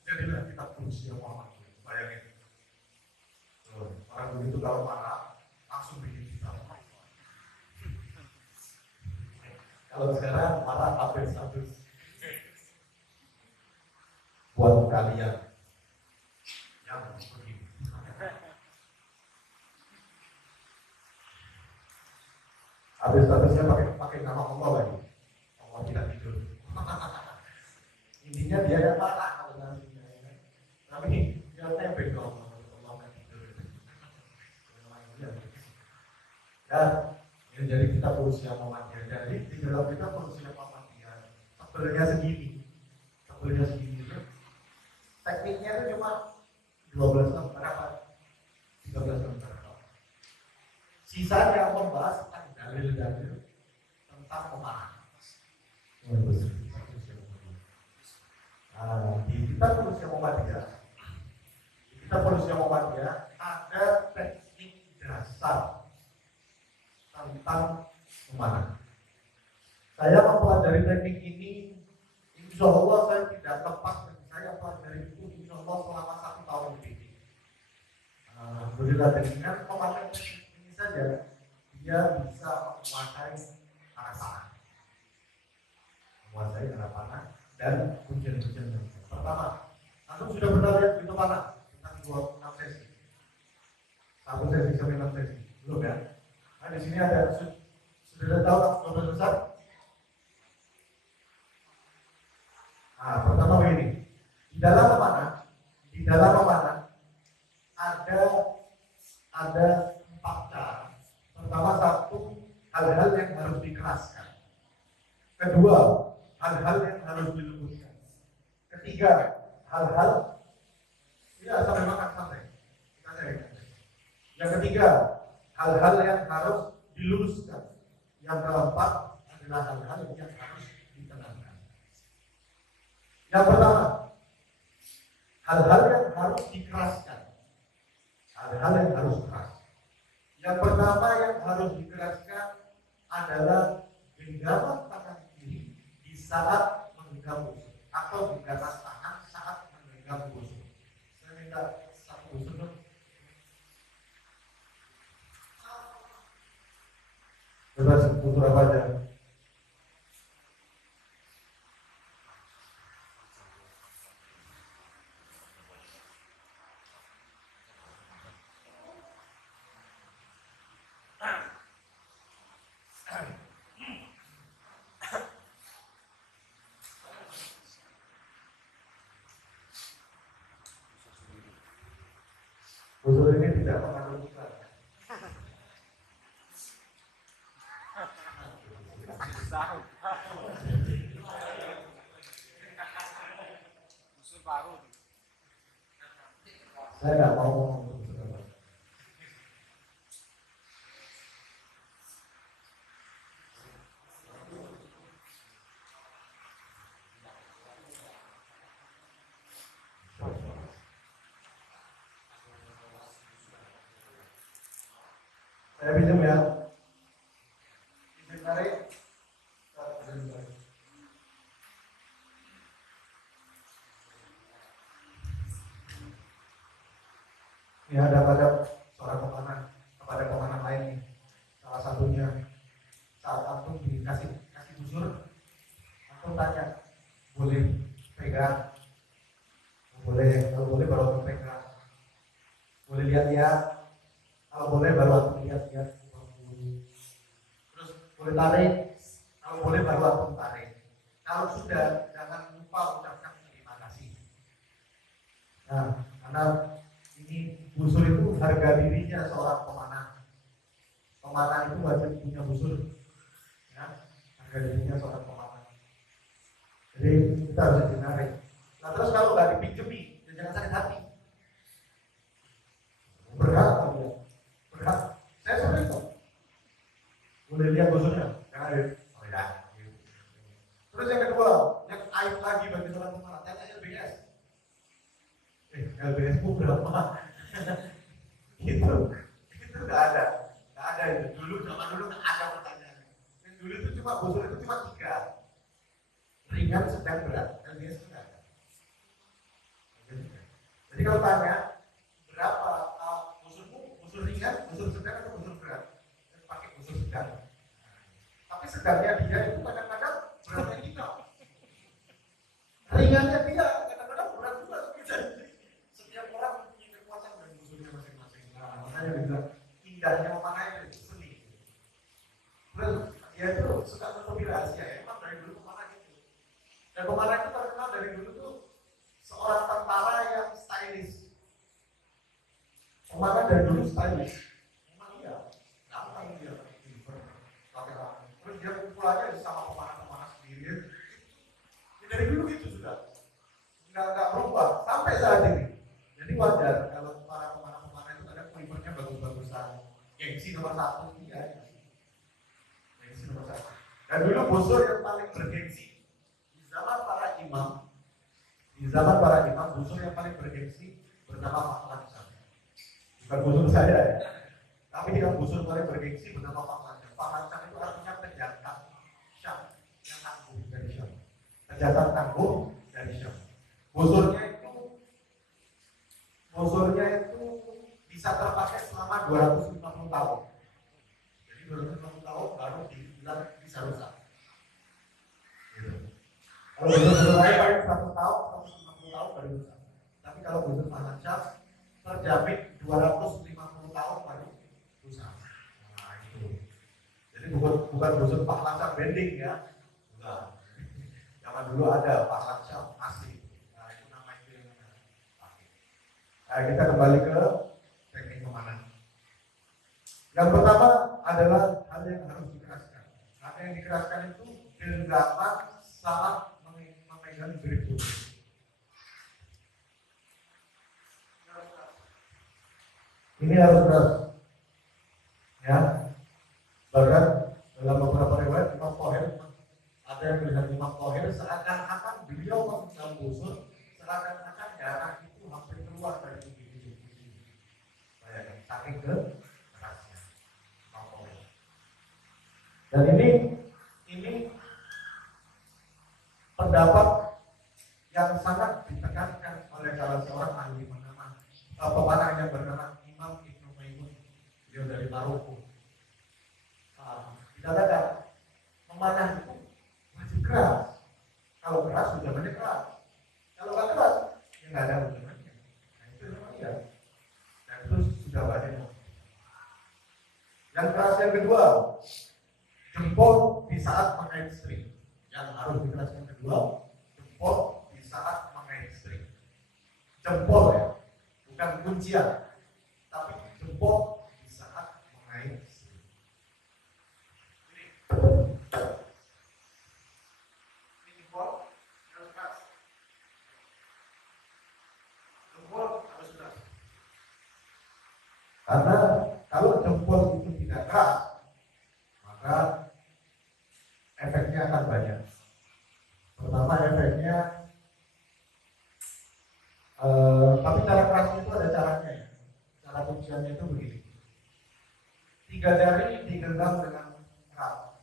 Jadilah kitab Manusia Muhammadiyah. Bayangin. Orang begitu kalau marah langsung bikin kitab. Kalau sekarang marah habis buat kalian yang begini. Habis-habisnya pakai nama Allah lagi. Allah tidak tidur. Intinya dia yang marah kalau nantinya. Tapi dia nebeng dong. Allah tidak tidur. Dan ini jadi kita Manusia Muhammadiyah. Jadi di dalam kita Manusia Muhammadiyah tebelnya segini. Tekniknya itu cuma 12 lembar apa? 13 lembar. Sisanya membahas tentang dalil-dalil tentang pemanah. Di kitab Manusia Muhammadiyah ada teknik dasar tentang memanah. Saya mempelajari teknik ini, insya Allah saya tidak lepas dan saya pelajari itu insya Allah selama 1 tahun lebih. Alhamdulillah dengan memakai teknik ini saja dia bisa menguasai arah panah dan hujan-hujan. Pertama, antum sudah pernah lihat pintu panah? Kita buat 6 sesi. 1 sesi sampai 6 sesi. Belum ya? Nah, di sini ada sudah tahu nomor besar? Nah, pertama begini. Di dalam memanah ada 4 cara. Pertama, 1, hal-hal yang harus dikeraskan. Kedua, hal-hal yang harus dilembutkan. Ketiga, hal-hal sampai makan santai. Yang ketiga, hal-hal yang harus diluruskan. Yang keempat adalah hal-hal yang harus ditenangkan. Yang pertama, hal-hal yang harus dikeraskan. Hal-hal yang harus keras. Yang pertama yang harus dikeraskan adalah genggaman tangan kiri di saat menggenggam musuh atau genggaman tangan saat menggenggam musuh. Saya minta 1 musuh dong. Bebas musuh apa aja. tidak mengandung iklan. Musuh baru. Saya nggak mau ngomong. Saya pinjam ya. Izin tarik. Ini ada seorang pemanah kepada pemanah lain nih. Salah satunya saat antum dikasih busur, antum tanya, boleh pegang? Boleh, kalau boleh baru antum pegang. Boleh lihat-lihat. Kalau boleh baru aku lihat-lihat. Terus boleh tarik. Kalau boleh baru aku tarik. Kalau sudah, jangan lupa ucapkan terima kasih. Nah, karena ini busur itu harga dirinya seorang pemanah. Pemanah itu wajib punya busur. Ya, harga dirinya seorang pemanah. Jadi kita harus dinarik. Nah terus kalau nggak dipinjemi, jangan sakit hati. Berhak atau tidak? Berhak. Saya sering kok. Boleh lihat busurnya? Jangan lihat. Oh ya. Terus yang kedua, yang aib lagi bagi seorang pemanah, tanya LBS. LBS ku berapa? Itu nggak ada itu. Zaman dulu nggak ada pertanyaan. Yang dulu itu cuma busur itu cuma 3. Ringan, sedang, berat. LBS itu nggak ada. Jadi kalau tanya berapa busur ringan, busur sedang atau busur berat? Pakai busur sedang. Tapi sedangnya dia itu kadang-kadang beratnya kita. Ringannya dia kadang-kadang berat juga. Setiap orang punya kekuatan dan busurnya masing-masing. Nah, makanya bilang indahnya memanah itu seni. Terus dia itu suka menutupi rahasia. Emang dari dulu pemanah gitu. Dan pemanah itu terkenal dari dulu tuh seorang tentara yang stylish. Pemanah dari dulu stylish. Memang iya. Gampang dia pakai rambut. Terus dia kumpulannya sama pemanah-pemanah sendiri. Dari dulu gitu sudah. Nggak berubah sampai saat ini. Jadi wajar kalau para pemanah-pemanah itu ada kulipernya bagus-bagusan. Gengsi nomor 1 ya. Gengsi nomor 1. Dan dulu busur yang paling bergengsi di zaman para imam. Di zaman para imam busur yang paling bergengsi bernama Fakhlansam. Bukan busur saya ya. Tapi yang busur paling bergengsi bernama Fakhlansam. Fakhlansam itu artinya penjantan Syam yang tangguh dari Syam. Penjantan tangguh dari Syam. Busurnya itu bisa terpakai selama 250 tahun. Jadi 250 tahun baru dibilang bisa rusak. Gitu. Kalau busur lain paling 100 tahun, 150 tahun baru rusak. Tapi kalau busur Fakhlansam terjamin 250 tahun baru rusak. Nah itu. Jadi bukan busur Fakhlansam bending ya. Enggak. Zaman dulu ada Fakhlansam asli. Nah itu nama itu yang pakai. Nah kita kembali ke teknik memanah. Yang pertama adalah hal yang harus dikeraskan. Hal yang dikeraskan itu genggaman saat memegang grip busur. Ini harus keras. Ya. Bahkan dalam beberapa riwayat Imam Thohir ada yang melihat Imam Thohir seakan-akan beliau memegang busur, seakan-akan darah itu hampir keluar dari gigi. Bayangkan, saking kerasnya Imam Thohir. Dan ini pendapat yang sangat ditekankan oleh salah seorang ahli pemanah yang bernama Imam Ibnu Maimun. Beliau dari Maroko. Dikatakan memanah itu wajib keras. Kalau keras ujarannya keras. Kalau nggak keras, ya nggak ada ujarannya. Nah itu memang iya. Dan itu sudah banyak. Yang keras yang kedua, jempol di saat mengait string. Yang harus dikeraskan kedua, jempol di saat mengait string. Jempol ya, bukan kuncian, tapi jempol di saat mengait selimut. Ini jempol harus keras. Jempol harus keras. Karena kalau jempol itu tidak keras, maka efeknya akan banyak. Pertama efeknya, tapi cara kerasnya itu ada caranya ya. Cara kunciannya itu begini. 3 jari digenggam dengan erat.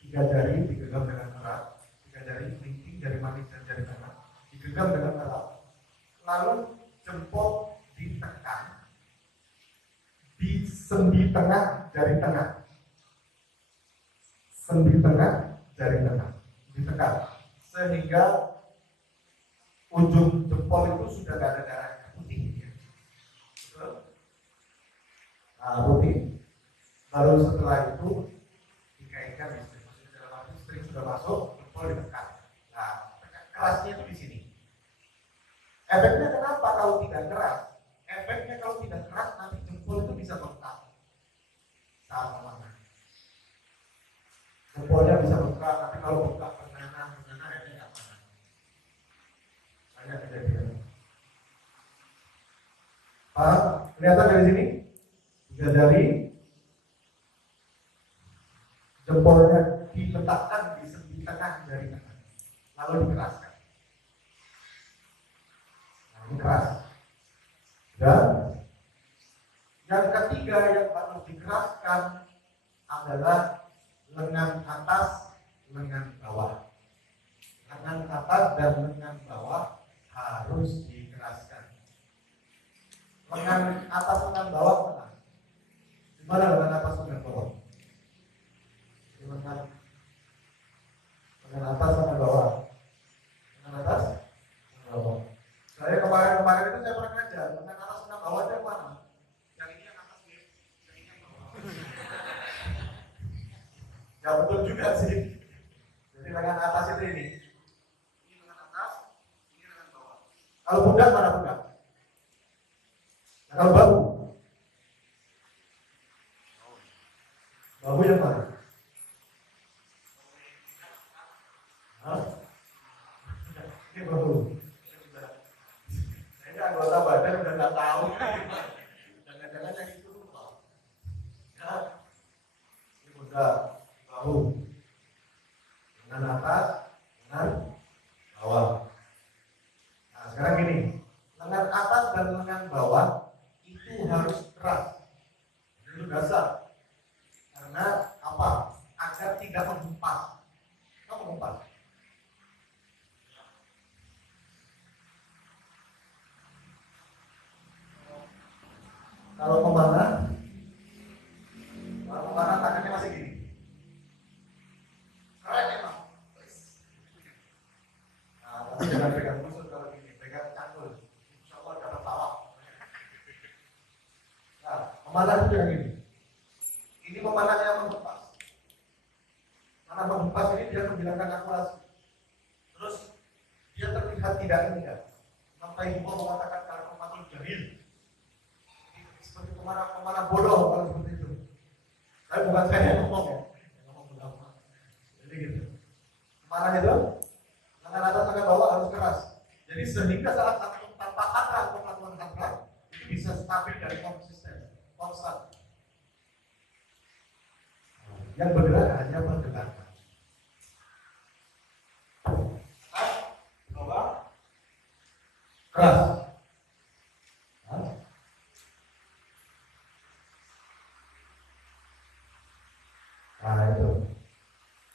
3 jari digenggam dengan erat. 3 jari kelingking, jari manis dan jari tengah digenggam dengan erat. Lalu jempol ditekan di sendi tengah jari tengah. Sendi tengah jari tengah ditekan sehingga ujung jempol itu sudah tidak ada darahnya, putih ya. Betul? Nah, putih. Baru setelah itu dikaitkan istri. Maksudnya dalam arti string sudah masuk, jempol ditekan. Nah, kerasnya itu di sini. Efeknya kenapa kalau tidak keras? Efeknya kalau tidak keras nanti jempol itu bisa bengkak saat memanah. Jempolnya bisa bengkak, tapi kalau bengkak menanam ini nggak mana. Banyak kejadian. Paham? Kelihatan dari sini? 3 jari, jempolnya diletakkan di sendi tengah jari tengah, lalu dikeraskan. Nah, ini keras. Dan yang ketiga yang harus dikeraskan adalah lengan atas, lengan bawah. Lengan atas dan lengan bawah harus dikeraskan. Lengan atas, lengan bawah mana? Di mana lengan atas, lengan bawah? Di lengan atas, lengan bawah. Lengan atas, lengan bawah. Saya kemarin itu saya pernah ngajar, lengan atas, lengan bawah itu yang mana? Yang ini yang atas, yang ini yang bawah. Ya betul juga sih. Jadi lengan atas itu ini. Ini lengan atas, ini lengan bawah. Kalau pundak mana pundak? Nah, kalau bahu? Bahu yang mana? Hah? Ini bahu. Ini anggota badan udah nggak tahu. Jangan-jangan yang itu lupa. Ya. Ini pundak. Bahu, lengan atas, lengan bawah. Nah sekarang gini, lengan atas dan lengan bawah itu harus keras, itu dasar. Karena apa? Agar tidak menghempas. Apa menghempas? Kalau memanah tangannya masih gini. Keren emang. Nah, tapi jangan pegang musuh kalau gini, pegang cangkul. Insya Allah dapat tawaf. Nah, memanah itu yang ini. Ini memanahnya menghempas. Karena menghempas ini dia menghilangkan akurasi. Terus dia terlihat tidak indah. Sampai ibu mengatakan kalau pematul jahil. Seperti pemanah bodoh kalau seperti itu. Tapi bukan saya yang ngomong ya. Jadi gitu. Mana itu? Lengan atas, lengan bawah harus keras. Jadi sehingga saat tanpa ada pengaturan tangan itu bisa stabil dan konsisten, konstan. Yang bergerak hanya pergerakan. Bawah keras. Nah itu.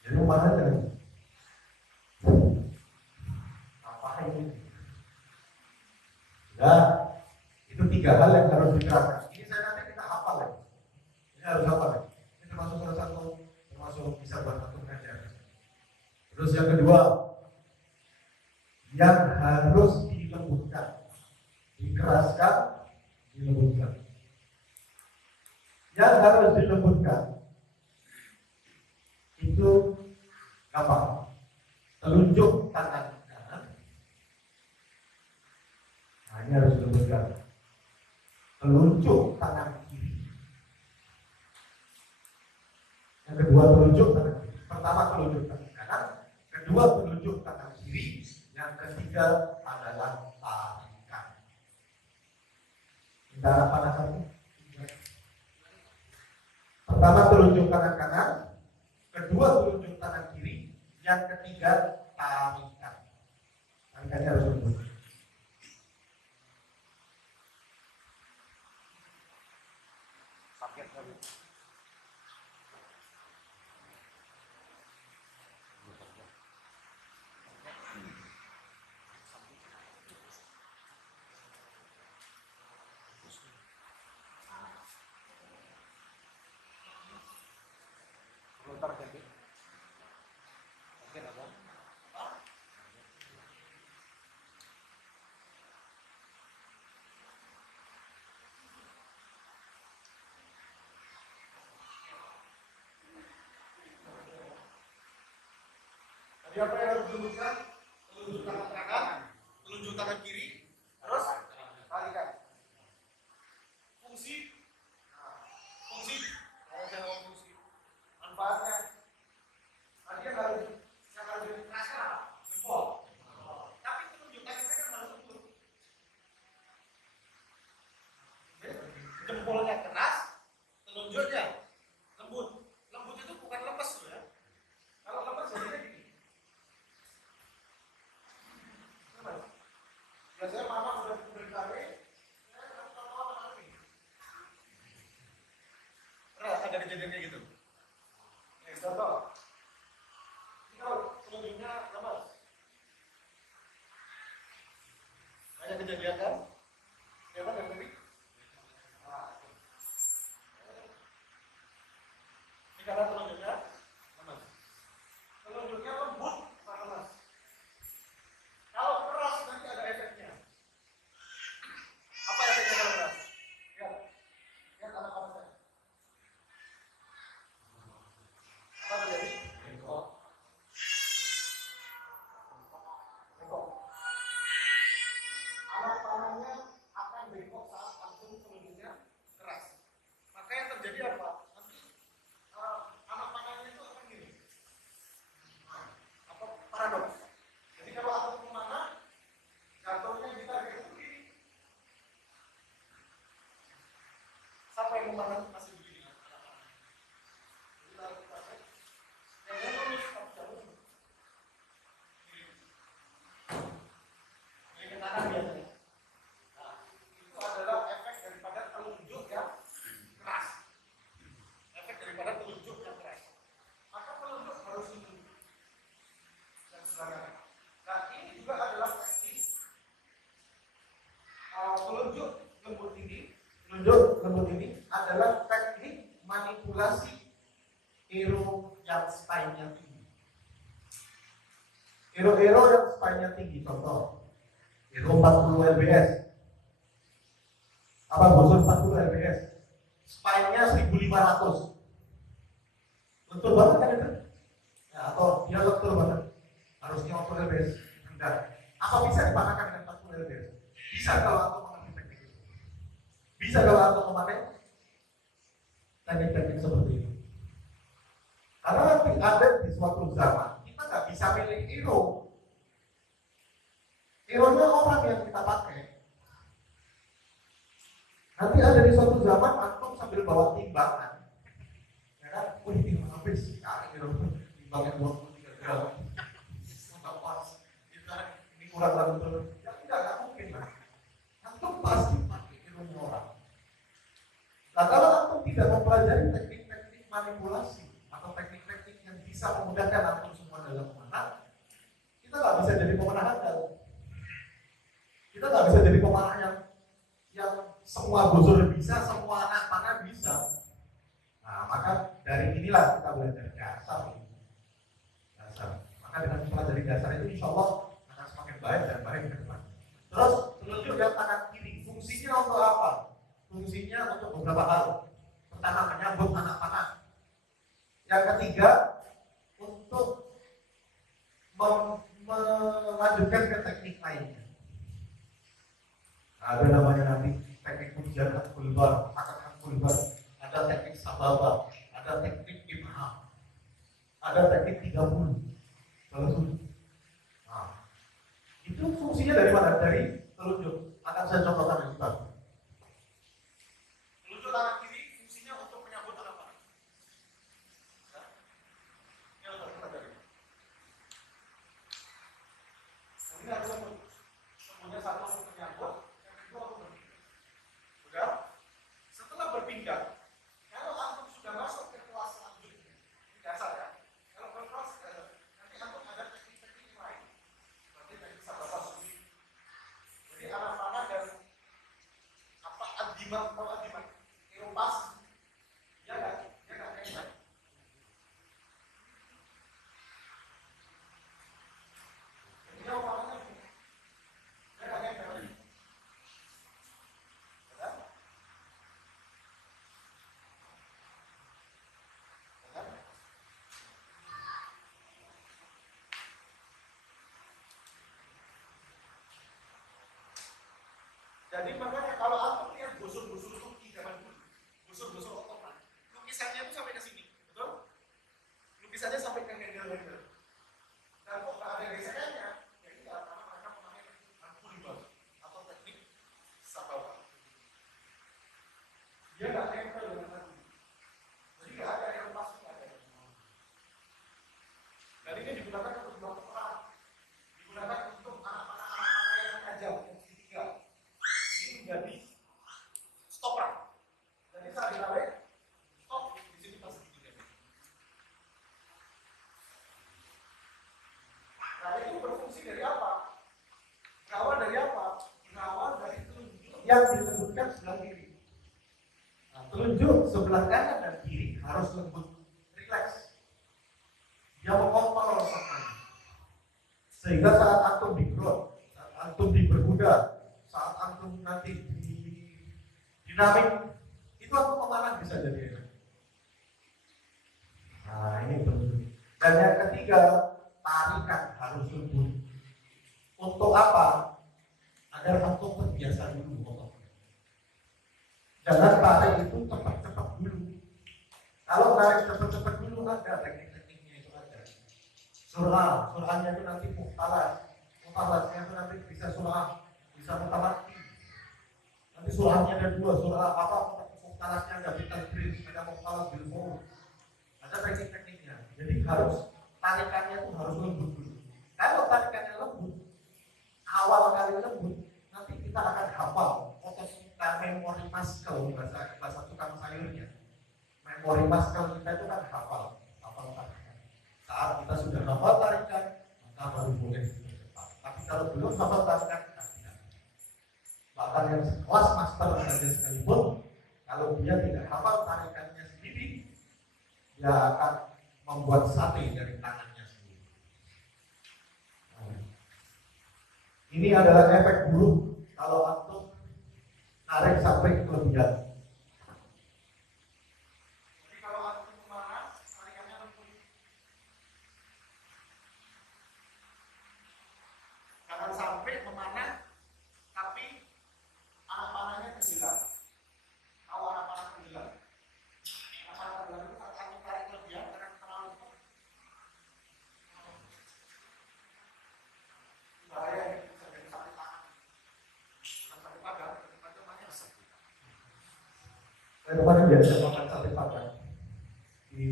Jadi mana dari apa ini? Nah, itu 3 hal yang harus dikeraskan. Ini saya nanti kita hafal ya. Ini harus hafal ya. Ini termasuk salah satu, termasuk bisa buat satu pengajar. Terus yang kedua, yang harus dilembutkan, dikeraskan, dilembutkan. Yang harus dilembutkan itu gampang. Telunjuk tangan kanan. Nah ini harus dilembutkan. telunjuk tangan kiri. Yang kedua telunjuk tangan kiri. Pertama telunjuk tangan kanan, kedua telunjuk tangan kiri, yang ketiga adalah tarikan. Kita panasan. Pertama telunjuk tangan kanan, kedua telunjuk tangan kiri, yang ketiga tarikan. Tarikannya harus lembut. Sakit kan? Bentar ganti. Mungkin ada. Tadi apa yang harus diluruskan? Telunjuk tangan kanan, telunjuk tangan kiri, terus tarikan. Fungsi, fungsi, manfaatnya. Tadi yang harus dikeraskan apa? Jempol. Tapi telunjuk tangan kan harus lembut. Jempolnya keras, telunjuknya lembut. Lembut itu bukan lemes loh ya. Kalau lemes jadinya gini. Biasanya mama sudah berkali, kamu tahu apa ini? Ada kejadian kayak gitu. Contoh, ini kalau telunjuknya lemas, banyak kejadian kan? Siapa yang tadi? Ini karena telunjuknya lemas. Telunjuknya lembut, bukan lemas. Kalau keras nanti ada efeknya. Apa efeknya kalau keras? Lihat anak-anak saya. Apa terjadi? Bengkok. Anak tangannya akan bengkok saat langsung telunjuknya keras. Maka yang terjadi apa? Nanti anak tangannya itu akan gini. Apa paradoks? Jadi kalau aku kemana, jatuhnya kita kayak begini. Siapa yang kemana masih begini? Jadi taruh ke tasnya. Yang lurus, tapi jauh. Ini ke kanan biasanya. Nah, itu adalah efek daripada telunjuk yang keras. Efek daripada telunjuk yang keras. Maka telunjuk harus lembut. Dan sebagainya. Nah, ini juga adalah teknik telunjuk lembut ini adalah teknik manipulasi hero yang spine-nya tinggi. Hero yang spine-nya tinggi, contoh hero 40 lbs. Apa bosor 40 lbs? Spine-nya 1500. Betul banget kan itu? Ya, atau dia betul banget. Harusnya 40 lbs rendah. Apa bisa dipanakan dengan 40 lbs? Bisa kalau aku mengerti teknik itu. Bisa kalau aku memakai teknik-teknik seperti itu. Karena nanti ada di suatu zaman kita nggak bisa milih hero. Hero-nya orang yang kita pakai. Nanti ada di suatu zaman antum sambil bawa timbangan, ya kan? Wih, ini habis sekali hero timbangnya 23 gram. Nggak pas. Ini kurang lah betul. Ya tidak mungkin lah. Antum pasti pakai hero-nya orang. Nah, kalau antum tidak mempelajari teknik-teknik manipulasi atau teknik-teknik yang bisa memudahkan antum semua dalam memenang, kita nggak bisa jadi pemenang handal. Kita nggak bisa jadi pemenang yang semua bosor bisa, semua anak panah bisa. Nah, maka dari inilah kita belajar dasar. Maka dengan mempelajari dasar itu insya Allah akan semakin baik dan baik ke depan. Terus telunjuk yang tangan kiri, fungsinya untuk apa? Fungsinya untuk beberapa hal. Pertama, menyambut anak panah. Yang ketiga, untuk melanjutkan ke teknik lainnya. Ada namanya nanti teknik kemudian Al-Bulbar, ada teknik Sababa, ada teknik Ibham, ada teknik 30. Nah, itu fungsinya dari mana? Dari telunjuk. Akan saya contohkan yang baru. Telunjuk tangan kiri fungsinya untuk menyambut tangan kanan. Ya, ini kita dari. Ini adalah kemudian satu untuk menyambut, yang kedua untuk berpindah. Sudah? Setelah berpindah, kalau antum sudah masuk ke kelas selanjutnya, ini dasar ya. Kalau ke kelas nanti antum ada teknik-teknik lain. Nanti teknik sababa sulit. Jadi arah panah dan apa adimat atau adimat eropas, ya kan? Ya kan? Ya kan? Ini apa namanya? Ya kan? Ya kan? Jadi makanya kalau antum lihat busur-busur Turki zaman dulu, busur-busur Ottoman, lukisannya itu sampai ke sini, betul? Lukisannya sampai ke hendel-hendel. Dan kok nggak ada gesekannya? Jadi karena mereka memakai al-Bulbar atau teknik Sababa. Dia nggak nempel dengan tadi. Jadi nggak ada yang pasti nggak ada. Dan ini digunakan untuk blok perang, digunakan untuk anak-anak yang tajam, yang segitiga. Jadi stop perang. Jadi saat ditarik, stop di sini pas segitiga. Nah itu berfungsi dari apa? Berawal dari apa? Berawal dari telunjuk yang dilembutkan sebelah kiri. Nah, telunjuk sebelah kanan dan kiri harus lembut, rileks. Dia mengontrol rasakan. Sehingga saat antum digrot, saat antum dipermudah, saat antum nanti di dinamik, itu antum memanah bisa jadi enak. Nah ini telunjuk. Dan yang ketiga, tarikan harus lembut. Untuk apa? Agar antum terbiasa dulu ototnya. Jangan tarik itu cepat-cepat dulu. Kalau tarik cepat-cepat dulu ada teknik-tekniknya itu ada. Surahnya itu nanti muhtalasnya itu nanti bisa surah, bisa mutamati. Nanti surahnya ada dua, surah apa? Muhtalasnya ada bitadris, ada muhtalas bilfur. Ada teknik-tekniknya. Jadi harus tarikannya itu harus lembut dulu. Kalau tarikannya lembut, awal kali lembut, nanti kita akan hafal memori muscle bahasa tukang sayurnya. Memori muscle kita itu kan hafal tarikan. Saat kita sudah hafal tarikan, maka baru boleh bercepat. Tapi kalau belum hafal tarikan, tidak. Bahkan yang kelas master saja sekalipun, kalau dia tidak hafal tarikannya sendiri, dia akan membuat sate dari tangannya sendiri. Ini adalah efek buruk kalau antum tarik sampai kelebihan. Jadi kalau antum kemana, tarikannya lembut. Jangan sampai memanah, tapi anak panahnya tenggelam. Tahu anak panah tenggelam? Anak panah tenggelam itu saat antum tarik kelebihan karena terlalu cepat. Bahaya ini bisa jadi sakit tangan. Sakit padang, macam-macam sakit. Saya kemarin biasa makan sate padang di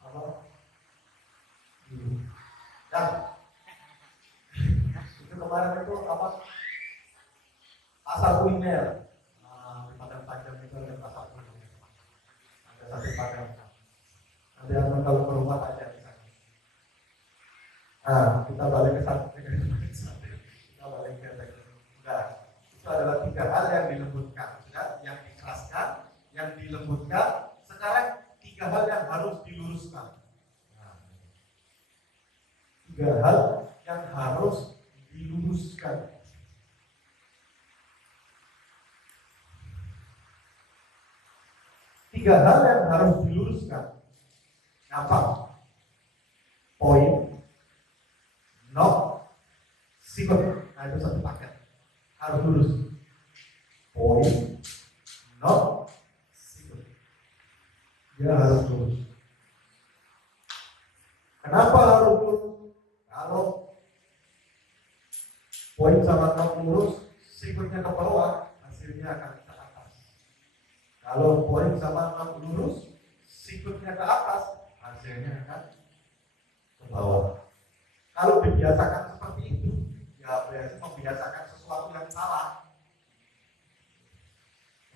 apa? Dan itu kemarin itu apa? Pasar kuliner. Di Padang Panjang itu ada pasar kuliner. Ada sate padang. Nanti antum kalau ke rumah aja di sana. Nah, kita balik ke sate. Kita balik ke enggak. Itu adalah 3 hal yang dilembutkan, yang dikeraskan, yang dilembutkan. Sekarang 3 hal yang harus diluruskan. Nah, 3 hal yang harus diluruskan. Tiga hal yang harus diluruskan. Apa? Poin, not, sifat. Nah itu satu paket. Harus lurus. Poin, no sikut. Dia harus lurus. Kenapa harus lurus? Kalau poin sama not lurus, sikutnya ke bawah, hasilnya akan ke atas. Kalau poin sama not lurus, sikutnya ke atas, hasilnya akan ke bawah. Kalau dibiasakan seperti itu, ya berarti membiasakan sesuatu yang salah.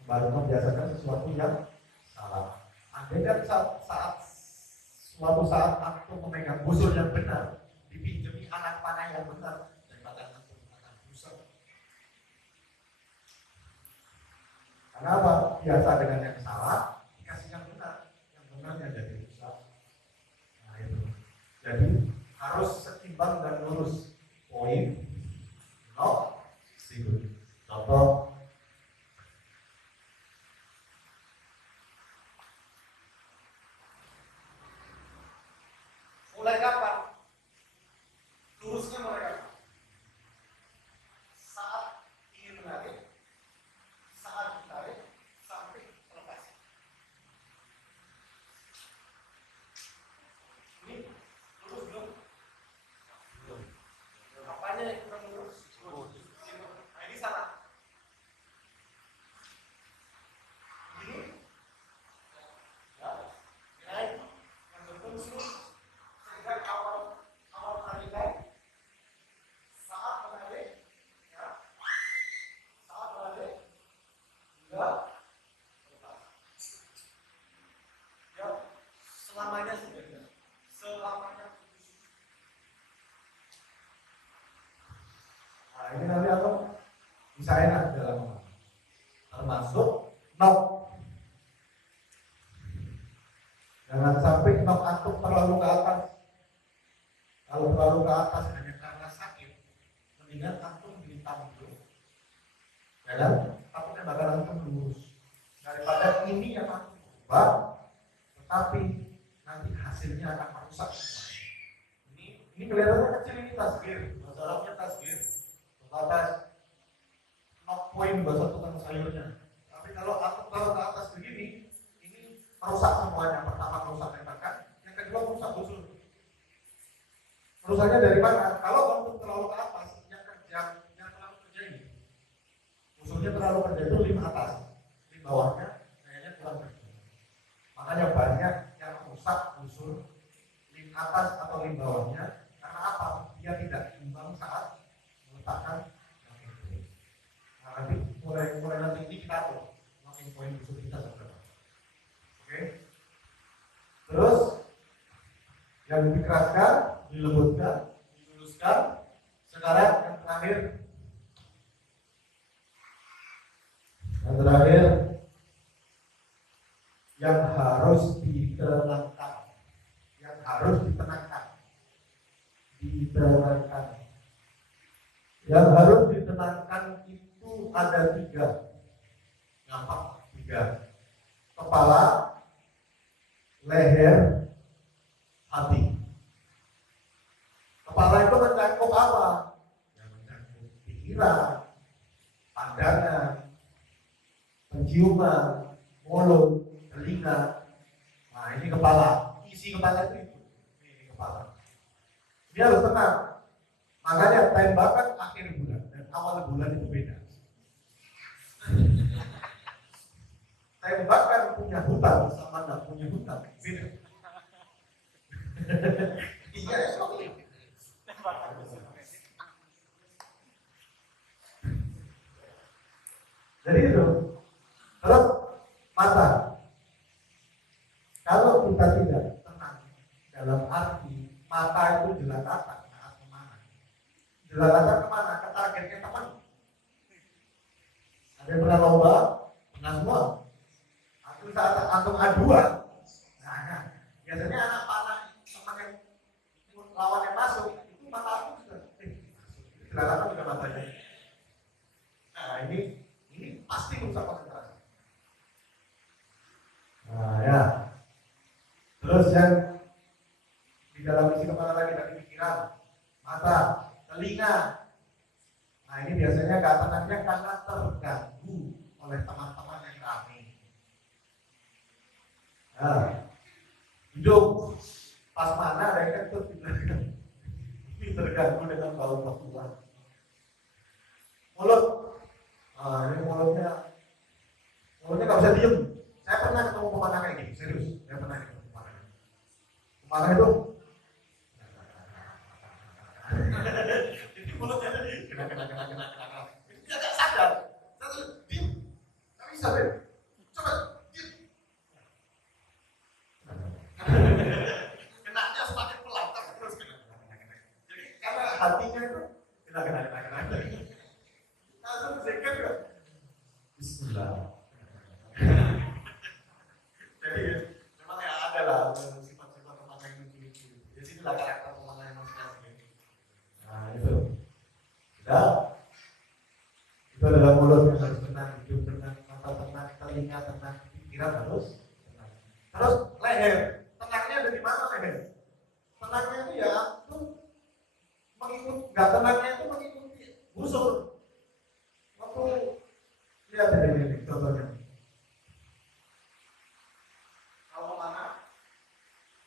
Baru membiasakan sesuatu yang salah. Andai kan suatu saat aku memegang busur yang benar, dipinjami anak panah yang benar, daripada aku akan rusak. Kenapa? Biasa dengan yang salah, dikasih yang benarnya jadi rusak. Nah itu. Jadi harus seimbang dan lurus. Poin, no, sikut. Contoh. Mulai kapan? Lurusnya mulai kapan? Saat ingin menarik, saat ditarik, sampai lepas. Ini lurus belum? Belum. Apanya yang kurang lurus? Nah ini salah. Ini, ya, naik, yang betul lurus. Awal tarikan saat menarik, ya, saat menarik hingga lepas. Ya, selamanya sudah benar. Selamanya. Nah ini nanti atau bisa enak dalam termasuk knock. Jangan sampai knock antum terlalu ke atas. Kalau terlalu ke atas hanya karena sakit, mendingan antum bintang dulu. Ya kan? Takutnya bakal antum lurus. Daripada ini yang antum ubah, tetapi nanti hasilnya akan merusak semua. Ini kelihatannya kecil, ini tasbih. Masalahnya tasbih. Sebatas knock point bahasa tukang sayurnya. Tapi kalau antum taruh ke atas begini, ini merusak semuanya. Pertama merusak tembakan, yang kedua merusak busur. Rusaknya dari mana? Kalau untuk terlalu ke atas, yang terlalu kerja ini, usulnya terlalu kerja itu lim atas, lim bawahnya kayaknya kurang kerja. Makanya banyak yang rusak usul lim atas atau lim bawahnya. Karena apa? Dia tidak imbang saat meletakkan kaki. Nah nanti mulai nanti ini kita atur makin poin usul kita seberapa. Oke? Terus yang dikeraskan, dilembutkan, diluluskan. Sekarang yang terakhir, yang harus ditenangkan, yang harus ditenangkan itu ada 3. Gampang, 3. Kepala, leher, hati. Kepala itu mencakup apa? Ya, mencakup pikiran, pandangan, penciuman, mulut, telinga. Nah ini kepala. Isi kepala itu. Ini kepala. Dia harus tenang. Makanya tembakan akhir bulan dan awal bulan itu beda. Tembakan punya hutang sama nggak punya hutang beda. Iya, jadi itu. Terus mata. Kalau kita tidak tenang dalam arti mata itu jelalatan saat kemana? Jelalatan kemana? Ke targetnya teman. Ada yang pernah lomba? Pernah semua. Atau saat antum aduan. Nah, biasanya anak panah teman yang lawan yang masuk itu mata aku juga. Jelalatan juga matanya. Nah ini pasti merusak konsentrasi. Nah ya. Terus yang di dalam isi kepala lagi dari pikiran, mata, telinga. Nah ini biasanya keatanannya karena terganggu oleh teman-teman yang ramai. Nah, hidung pas mana mereka tuh terganggu dengan bau kotoran. Mulut, ini mulutnya nggak bisa diem. Saya pernah ketemu pemanah kayak gini, serius. Saya pernah ketemu pemanah. Pemanah itu, jadi mulutnya kena. Itu dia nggak sadar. Terus diem, nggak bisa deh. Coba diem. Kenanya semakin pelan, terus kena. Jadi karena hatinya itu kena. Langsung zikir kan. Bismillah. Jadi memang ya ada lah sifat-sifat pemanah yang lucu-lucu. Di sini lah karakter pemanah yang masing-masing. Nah itu. Sudah. Itu adalah mulut yang harus tenang, hidup tenang, mata tenang, telinga tenang, pikiran harus tenang. Terus leher. Tenangnya ada di mana leher? Tenangnya itu ya itu mengikuti, nggak tenangnya itu mengikuti busur. Waktu lihat ini contohnya. Kalau mana?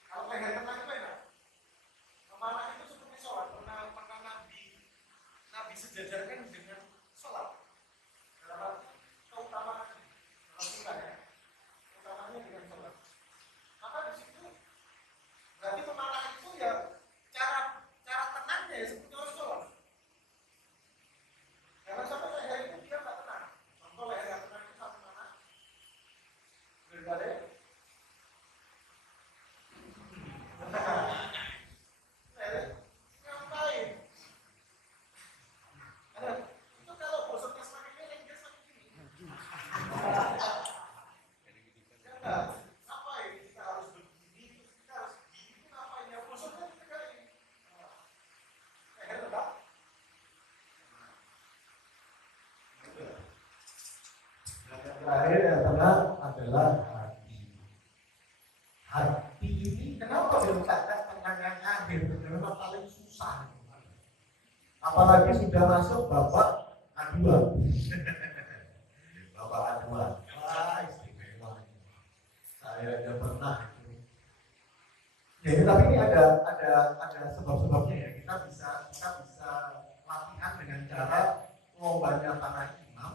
Kalau leher tenang itu enak. Memanah itu seperti sholat. Pernah Nabi sejajarkan dengan sholat. Dalam arti keutamaan kalau kita ya, keutamanya dengan sholat. Maka di situ berarti memanah itu ya cara tenangnya ya seperti orang sholat. Karena sampai leher itu dia nggak tenang. Contoh leher yang tenang itu sampai mana? Daripada ngapain? Itu kalau bosannya semakin miring, dia semakin gini. Ya ngapain? Kita harus begini, kita harus begini, itu ngapain? Ya bosannya kita kayak gini. Leher enggak? Yang terakhir yang tenang adalah hati. Hati ini kenapa diletakkan tenang yang akhir? Memang paling susah. Apalagi sudah masuk babak aduan. Babak aduan. Wah, istimewa. Saya tidak pernah. Ya, tapi ini ada sebab-sebabnya ya. Kita bisa latihan dengan cara lombanya tanah imam.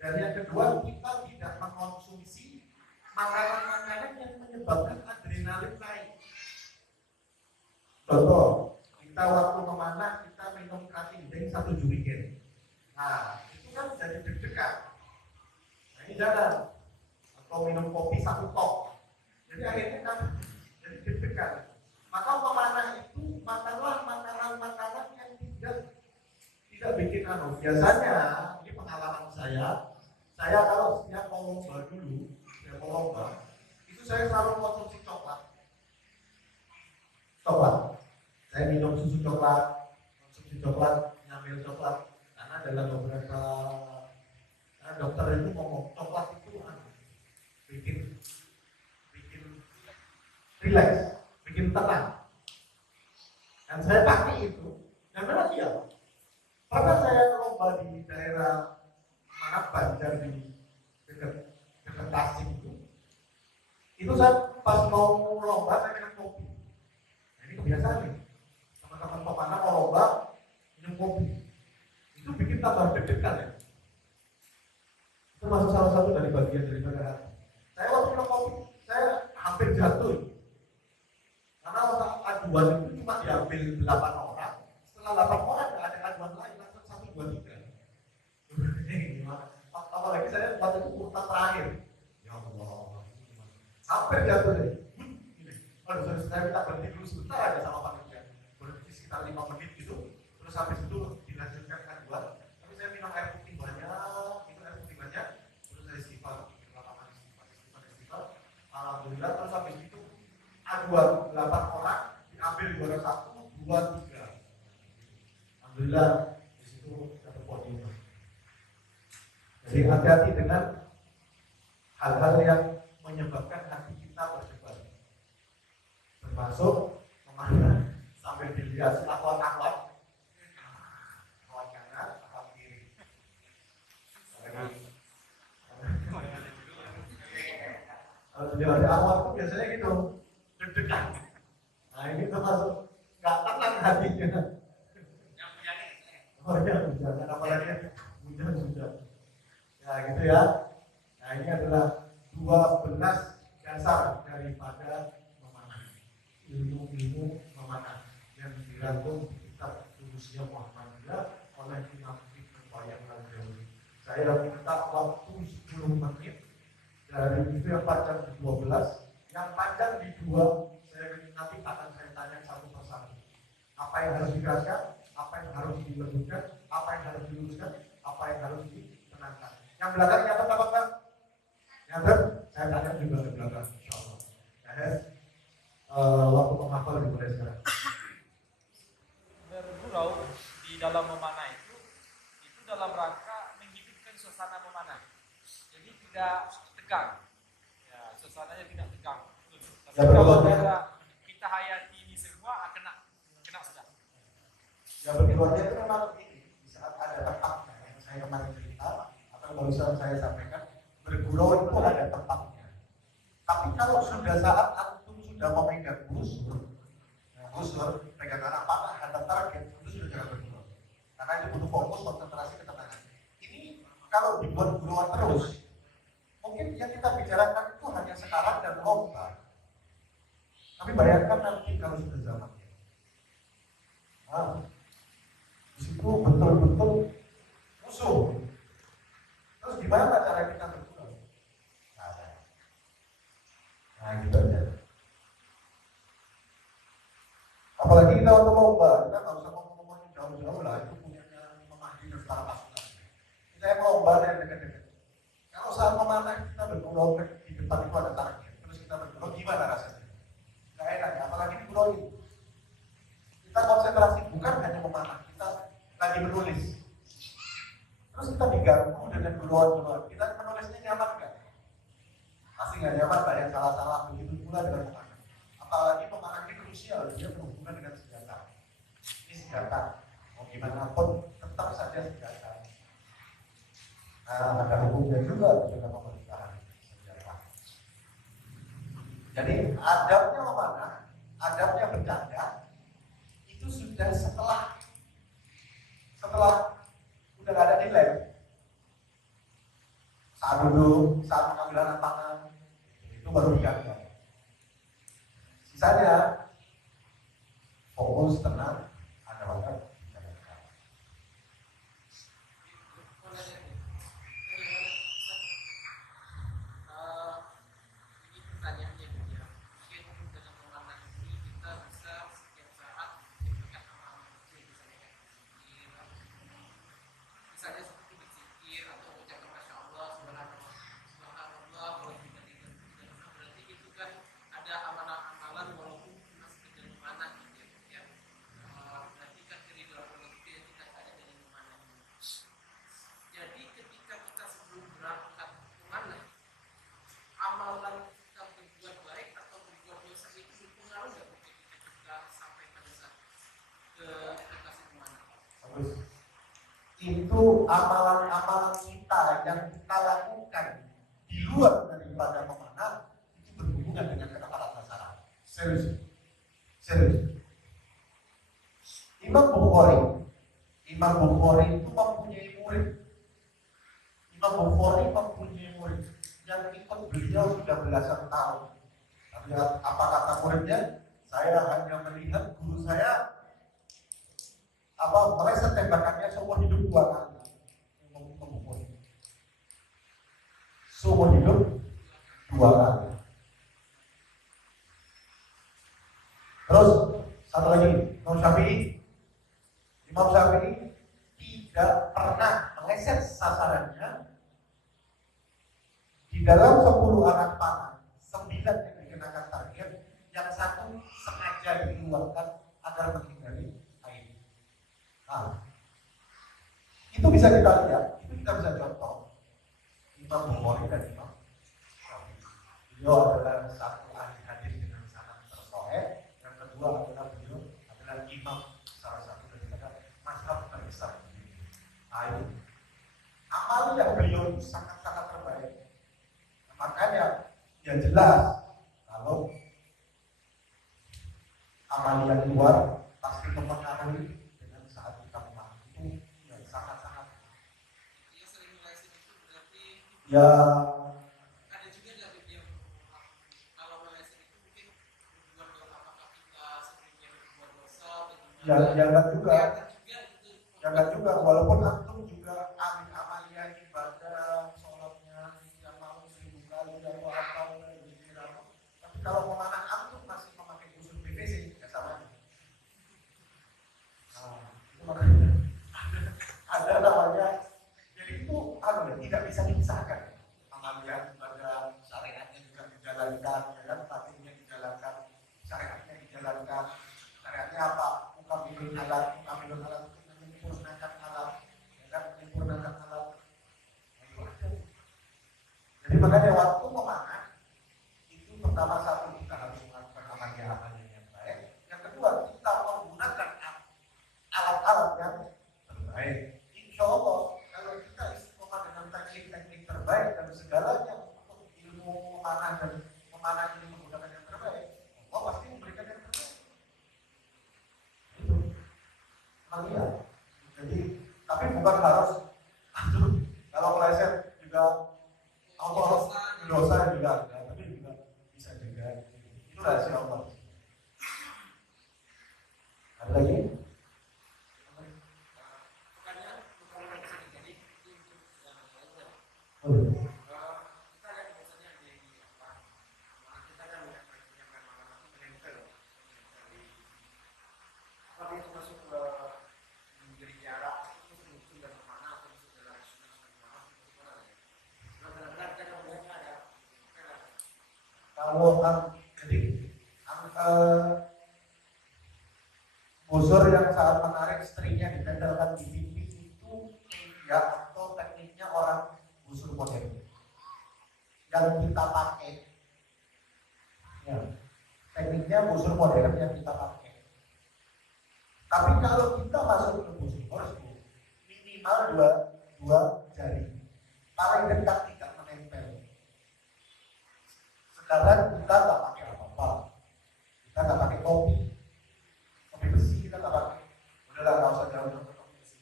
Dan yang kedua, kita tidak mengkonsumsi makanan-makanan yang menyebabkan adrenalin naik. Contoh, kita waktu memanah kita minum kafein 1 jerigen. Nah, itu kan jadi deg-degan. Nah, ini jangan. Atau minum kopi 1 tok. Jadi akhirnya kan jadi deg-degan. Maka memanah itu makanlah makanan-makanan yang tidak bikin anu. Biasanya, ini pengalaman saya kalau setiap mau lomba dulu, itu saya selalu konsumsi coklat. Saya minum susu coklat, konsumsi coklat, nyambil coklat. Karena dalam beberapa dokter itu ngomong coklat itu bikin relax, bikin tenang. Dan saya pakai itu, dan memang iya. Pernah saya lomba di daerah mana Banjar di dekat Tasik itu saya pas mau lomba saya minum kopi. Nah, ini kebiasaan nih. Teman-teman pemanah mau lomba minum kopi. Itu bikin tambah deg-degan ya. Itu masuk salah satu dari bagian daripada hati. Saya waktu minum kopi, saya hampir jatuh. Karena aduan itu cuma diambil 8 orang. Setelah 8 orang ada aduan lain, langsung 1, 2, 3. Apalagi saya waktu itu urutan terakhir. Ya Allah, hampir jatuh deh. Aduh, saya minta berhenti dulu sebentar aja sama panitia. Berhenti sekitar 5 menit gitu. Terus habis itu dilanjutkan aduan. Tapi saya minum air putih banyak. Terus saya istighfar. Alhamdulillah. Terus habis itu aduan 8 orang diambil juara 1, 2, 3. Alhamdulillah di situ dapat podium. Jadi hati-hati dengan hal-hal yang menyebabkan hati kita berdebar. Termasuk memanah sambil dilihat akhlak kawan kanan, akhlak kiri. Kalau dari awal itu biasanya gitu, deg-degan. Nah ini termasuk nggak tenang hatinya. Oh ya, jangan apalagi hujan. Ya gitu ya. Nah ini adalah 12 dasar daripada memanah. Ilmu-ilmu memanah yang dirangkum di kitab Usia Muhammadiyah oleh Imam Ibnu Qayyim al-Jauziyah. Saya minta waktu 10 menit dari itu yang panjang di 12, yang panjang di 2, nanti akan saya tanya satu persatu. Apa yang harus dikasihkan, apa yang harus dilembutkan, apa yang harus diluruskan, apa yang harus ditenangkan. Yang belakang nyata apa enggak? Nyata, saya tanya juga di belakang, insyaallah. Waktu menghafal dimulai sekarang. Bergurau di dalam memanah itu dalam rangka menghidupkan suasana memanah. Jadi tidak tegang. Ya, suasananya tidak tegang. Tapi Ya, kalau betul. kita hayati ini semua kena sudah. Ya berkeluarga itu memang ini di saat ada tempatnya yang saya kemarin cerita atau barusan saya sampaikan, bergurau itu ada tempatnya. Tapi kalau sudah saat antum sudah memegang busur, pegang anak panah, hadap target, itu sudah jangan bergurau. Karena itu butuh fokus, konsentrasi, ketenangan. Ini kalau dibuat guruan terus, mungkin yang kita bicarakan itu hanya sekarang dan lomba. Tapi bayangkan nanti kalau sudah zamannya. Nah, di situ betul-betul musuh. Terus gimana cara kita bergurau? Nah, gitu aja. Apalagi kita untuk lomba, kita nggak usah ngomong jauh-jauh lah. Itu punya memahami tentang pasukan. Kita yang lomba dari dekat-dekat. Kalau saat memanah kita bergurau di depan itu ada target, terus kita bergurau gimana rasanya? Nggak enak ya, apalagi di pulau ini. Kita konsentrasi bukan hanya memanah, kita lagi menulis. Terus kita diganggu dengan guruan-guruan. Kita menulisnya nyaman nggak? Pasti nggak nyaman, banyak salah-salah. Begitu pula dengan memanah. Apalagi memanah ini krusial, dia berhubungan dengan senjata. Ini senjata, mau gimana pun tetap saja senjata. Nah, ada hukumnya juga dengan pemerintahan senjata. Jadi adabnya memanah, adabnya bercanda, itu sudah setelah udah gak ada nilai. Saat duduk, saat pengambilan tangan, itu baru bercanda. Sisanya fokus, tenang, ada waktu. Itu amalan-amalan kita yang kita lakukan di luar daripada memanah itu berhubungan dengan ketepatan sasaran. Serius. Imam Bukhari itu mempunyai murid. Imam Bukhari mempunyai murid yang ikut beliau sudah belasan tahun. Tapi apa kata muridnya? Saya hanya melihat guru saya meleset tembakannya seumur hidup 2 kali. Seumur hidup 2 kali. Terus satu lagi, Imam Syafi'i tidak pernah meleset sasarannya. Di dalam 10 anak panah, 9 yang dikenakan target, yang 1 sengaja dikeluarkan agar menghindari air. Nah, itu bisa kita lihat, itu kita bisa contoh. Imam Bukhari dan Imam Syafi'i. Beliau adalah satu ahli hadis dengan sanad tersoheh. Yang kedua adalah beliau adalah imam salah satu daripada mazhab terbesar. Amal yang beliau itu sangat-sangat terbaik. Makanya Ya jelas, kalau amalia luar pasti mempengaruhi dengan saat kita memakai itu ya sangat-sangat. Dia sering melesin itu berarti Ya ada juga dari dia kalau melesin itu mungkin berbuat dosa, apakah kita sebenarnya berbuat dosa atau gimana? ya enggak juga, Kelihatan juga gitu. ya enggak juga, walaupun antum juga ahli amalia ibadah sholatnya yang mau 1000 kali atau apa tapi kalau pemanah antum masih memakai busur PVC ya sama. Itu makanya ada namanya, jadi itu tidak bisa dipisahkan. Amalia ibadah syariatnya juga dijalankan, ya kan, batinnya dijalankan, syariatnya dijalankan. Syariatnya apa? Mukamilun alat itu menyempurnakan alat, ya kan, menyempurnakan alat. Jadi makanya waktu memanah itu pertama satu kita harus melakukan amalia yang baik. Yang kedua kita menggunakan alat-alat yang terbaik. Insya Allah kalau kita istiqomah dengan teknik-teknik terbaik dan segalanya untuk ilmu memanah ini menggunakan yang terbaik, Allah pasti memberikan yang terbaik. Itu amalia. Jadi tapi bukan harus kalau meleset juga Allah dosa juga ada, tapi juga bisa juga. Itu rahasia Allah. Ada lagi? Bukannya dari sini, jadi itu untuk yang lainnya. Oh. Kita lihat biasanya di apa? Kita kan menyampaikan malam itu menempel di apa itu masuk ke menjadi jarak itu mungkin dan kemana atau masuk dalam sunnah itu gimana ya? Benar-benar kita melihatnya ada Kalau jadi busur yang saat menarik istrinya ditempelkan di pipi itu ya atau tekniknya orang busur modern yang kita pakai. Ya, tekniknya busur modern yang kita pakai. Tapi kalau kita masuk ke busur harus minimal dua jari, paling dekat tidak menempel. Sekarang kita nggak pakai apa-apa, kita nggak pakai kopi besi, kita nggak pakai. Udahlah, nggak usah jauh-jauh ke kopi besi.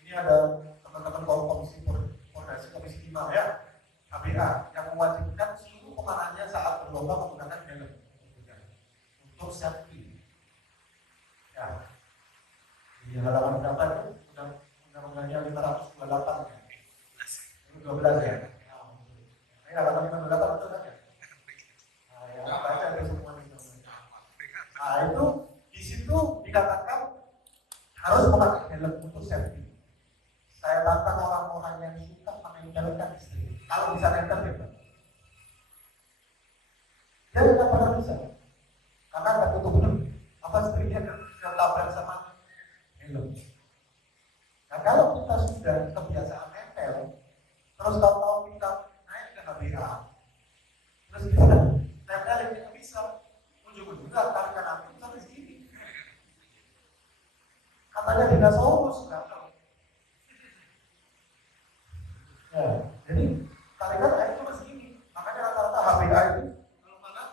Ini ada teman-teman komisi Fondasi Komisi 5 ya, KBA, yang mewajibkan seluruh pemanahnya saat berlomba menggunakan helm untuk safety. Ya, di halaman berapa itu? Undang-undangnya 528 ya. 12 ya. Ini halaman 528 betul kan ya? Nah, baca deh semua ini. Nah, itu di situ dikatakan harus memakai helm untuk safety. Saya tantang orang-orang yang suka menempelkan istri. Kalau bisa nempel ya, dia tidak pernah bisa. Karena nggak tutup helm. Apa istrinya ketabrak sama helm. Nah, kalau kita sudah kebiasaan nempel, terus tahu kita naik ke KBA, terus kita nempel kita bisa ujung-ujungnya tarikan api sampai segini. Katanya dinosaurus kan? Ya, jadi tarikan air cuma segini. Makanya rata-rata HBA itu kalau mana?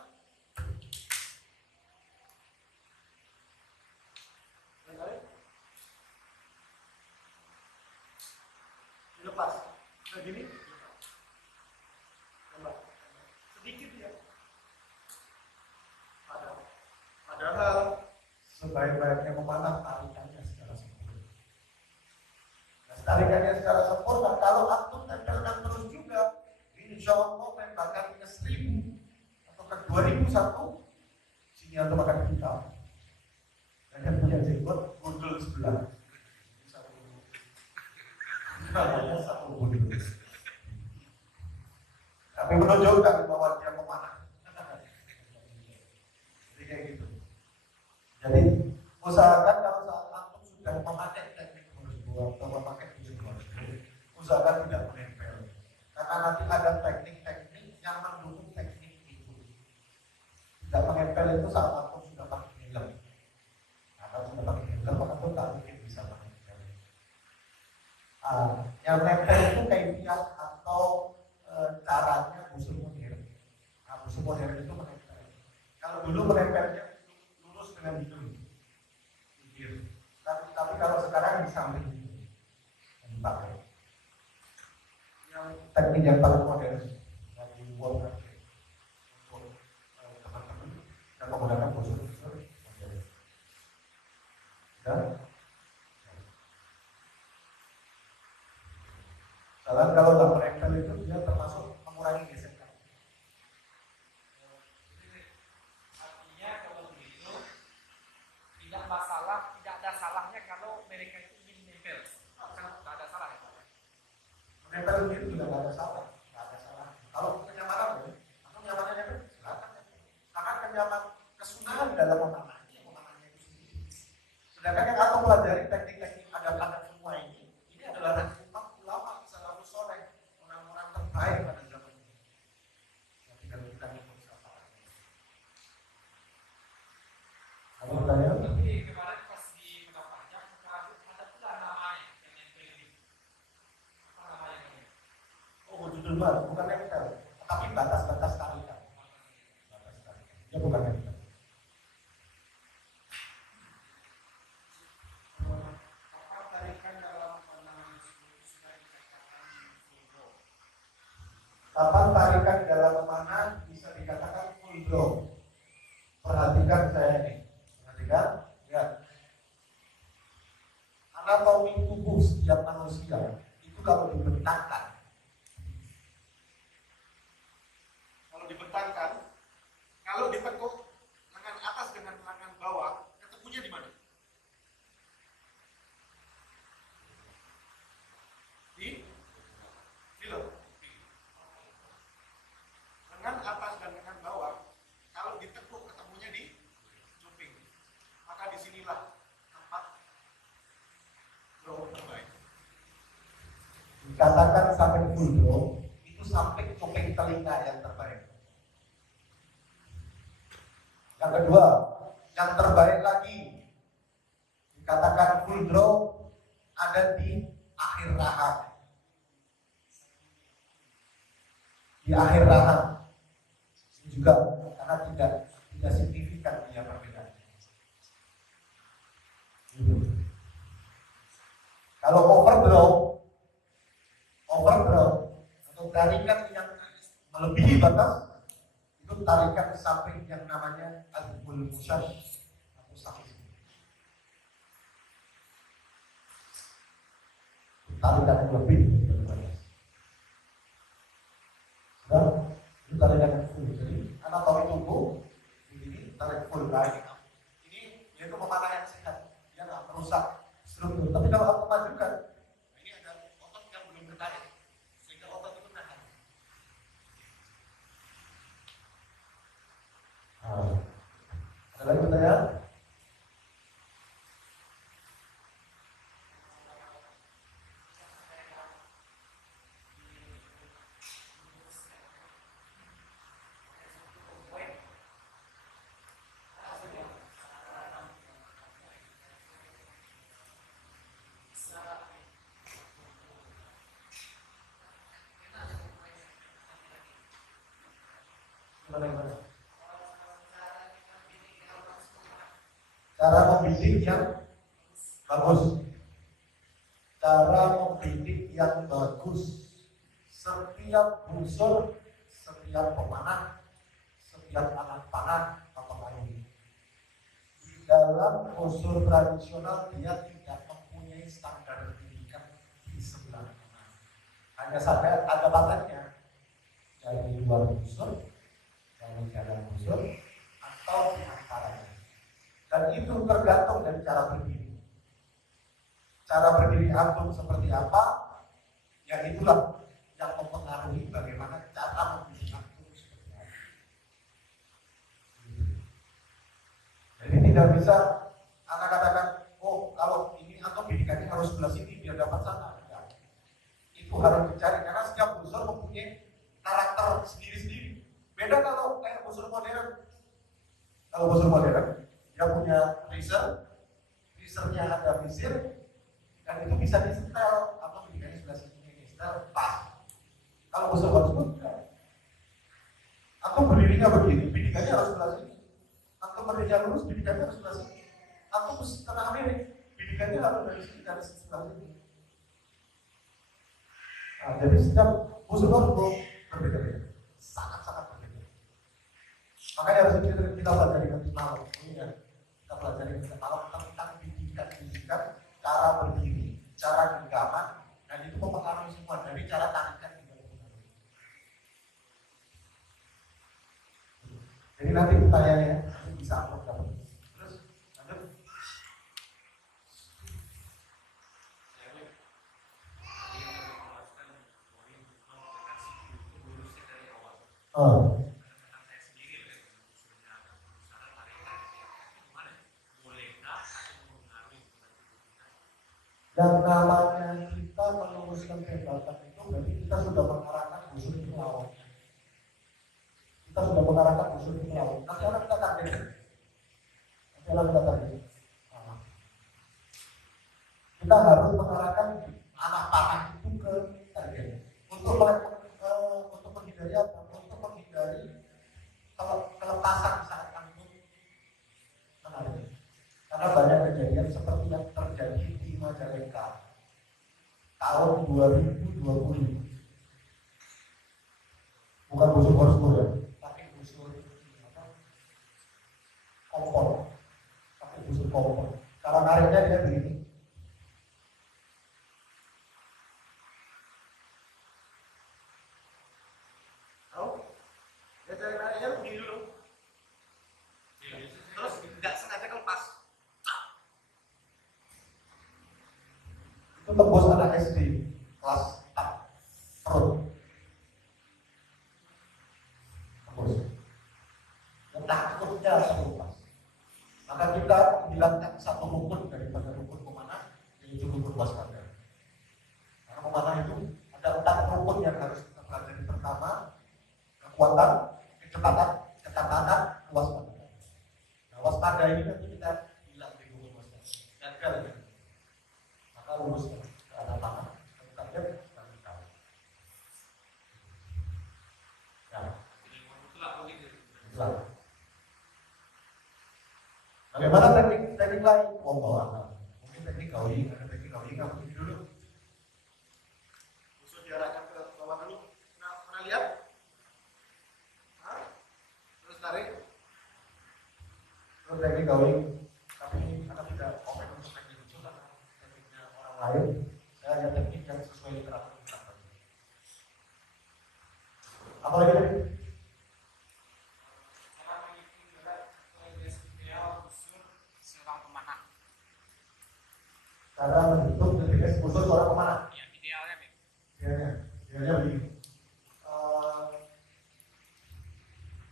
Dilepas. Kayak gini. Sedikit ya. Padahal sebaik-baiknya memanah tarikannya secara sempurna. Nah, tarikannya secara sempurna, kalau antum tempelkan terus juga, insya Allah tembakannya 1000 atau ke 2001, sini antum akan hitam. Dan yang punya jenggot gundul sebelah. Namanya satu gundul. Tapi menunjukkan bahwa dia memanah. Jadi kayak gitu. Jadi usahakan kalau saat antum sudah memakai teknik berbuat atau memakai berbuat, usahakan tidak menempel. Karena nanti ada teknik-teknik yang mendukung teknik itu. Tidak menempel itu saat antum sudah pakai helm. Nah, kalau sudah pakai helm, antum tak mungkin bisa menempel. Yang nempel itu kayak atau caranya busur modern. Nah, modern itu menempel. Kalau dulu menempelnya lurus dengan hidung, tapi kalau sekarang di samping dipakai. Yang teknik yang paling modern yang dibuat untuk teman-teman yang menggunakan brosur modern. Dan kalau nggak menempel itu dia termasuk mengurangi gesekan. Artinya kalau begitu tidak masalah, tidak ada salahnya kalau mereka itu ingin menempel. Kan tidak ada salah ya Pak. Menempel itu juga nggak ada salah, nggak ada salah. Kalau kenyamanan boleh, atau nyamanannya kan silakan. Sangat kenyaman kesunahan dalam memanahnya itu sendiri. Sedangkan yang aku pelajari teknik-teknik adab-adab semua ini adalah rangkuman ulama salafus soleh, orang-orang terbaik pada zaman ini. Yang tinggal kita ikut siapa. Apa pertanyaan? Tapi kemarin pas di pendaftarnya ada pula namanya yang nempel ini. Apa namanya? Oh, judul baru, bukan nempel, tapi batas-batas tarikan. Batas tarikan. Ya bukan nempel. Kapan tarikan dalam memanah bisa dikatakan full draw? Perhatikan saya ini, perhatikan, ya. Anatomi tubuh setiap manusia itu kalau dibentangkan, kalau ditekuk lengan atas dengan lengan bawah, ketemunya di mana? Di filo. Lengan atas dan lengan bawah, kalau ditekuk ketemunya di cuping. Maka disinilah tempat draw terbaik. Dikatakan sampai full draw, itu sampai cuping telinga yang terbaik. Yang kedua, yang terbaik lagi, dikatakan full draw ada di akhir rahang. Di akhir rahang juga karena tidak signifikan dia perbedaan. Kalau overdraw atau tarikan yang melebihi batas itu tarikan samping yang namanya al-bul musyah atau sakit. Tarikan yang lebih dari batas. Dan itu tarikan yang full. Jadi anatomi tubuh ini tarik full lagi. Ini yaitu memanah yang sehat, dia nggak merusak struktur. Tapi kalau aku majukan, ini ada otot yang belum ketarik, sehingga otot itu nahan. Ada lagi pertanyaan? Cara membidik yang bagus. Cara membidik yang bagus. Setiap unsur, setiap pemanah, setiap alat panah atau lain. Di dalam unsur tradisional dia tidak mempunyai standar bidikan di sebelah kanan. Hanya saja ada batasnya dari luar unsur, dari dalam unsur, atau di antaranya. Dan itu tergantung dari cara berdiri. Cara berdiri antum seperti apa, ya itulah yang mempengaruhi bagaimana cara membidik antum seperti apa. Jadi tidak bisa anak katakan, oh kalau ini antum bidikannya harus sebelah sini biar dapat sana. Enggak. Itu harus dicari karena setiap unsur mempunyai karakter sendiri-sendiri. Beda kalau kayak unsur modern. Kalau unsur modern dia punya risernya ada visir, dan itu bisa disetel atau bidikannya sebelah sini, setel pas. Kalau unsur bagus enggak. Aku berdirinya begini, bidikannya harus sebelah sini. Aku berdirinya lurus, bidikannya harus sebelah sini. Aku setengah miring, bidikannya harus dari sini, dari sebelah sini. Nah, jadi setiap musuh berbeda-beda, sangat-sangat berbeda. Makanya harus kita pelajari nanti malam. Ini ya, kita pelajari nanti malam tentang bidikan, cara berdiri, cara genggaman, dan itu mempengaruhi semua dari cara tarikan juga mempengaruhi. Jadi nanti pertanyaannya bisa upload dapat. Terus lanjut. Oh. Yang namanya kita meluruskan tembakan itu berarti kita sudah mengarahkan musuh itu melawan. Kita sudah mengarahkan musuh itu melawan. Nanti orang kita target. Nah, kita harus mengarahkan anak panah itu ke target. Untuk menghindari apa? Untuk menghindari kelepasan saat kami menarik. Karena banyak kejadian seperti yang terjadi di Majalengka tahun 2020. Bukan busur korsur ya, tapi busur kompor. Tapi busur kompor. Kalau nariknya dia begini. Tahu? Dia cari nariknya begini dulu. Terus nggak sengaja kelepas. Itu tembus anak SD kelas 4 perut. Tembus. Takutnya lepas. Maka kita menghilangkan satu rukun daripada rukun pemanah, yaitu rukun waspada. Karena pemanah itu ada 4 rukun yang harus kita pelajari. Pertama, kekuatan, kecepatan, ketatanan, waspada. Nah, waspada ini nanti kita hilang di rukun waspada. Gagal ya. Maka lurus ke arah tanah, ke target, dan kita. Ya. Bagaimana teknik lain? Mungkin teknik gawing, ada teknik gawing, nggak begini dulu. Musuh diarahkan ke bawah dulu. Nah, pernah lihat? Terus tarik. Terus teknik gawing. Tapi karena tidak open untuk teknik itu, karena tekniknya orang lain. Saya hanya teknik yang sesuai literatur kita. Apa lagi? Cara membentuk GPS khusus seorang pemanah. Ya, idealnya nih. Idealnya begini.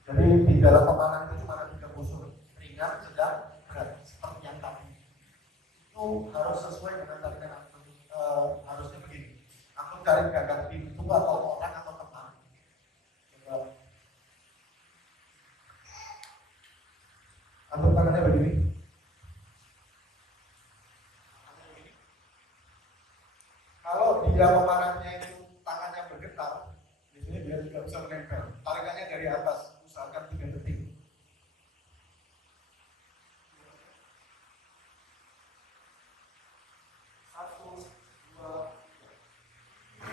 Jadi di dalam pemanah itu cuma ada 3 unsur, ringan, sedang, berat. Seperti yang tadi. Itu harus sesuai dengan tarikan harusnya begini. Aku cari gagang pintu atau orang atau teman. Antum tangannya begini. Kalau dia memanahnya itu tangannya bergetar, biasanya dia tidak bisa menempel. Tarikannya dari atas, usahakan 3 detik.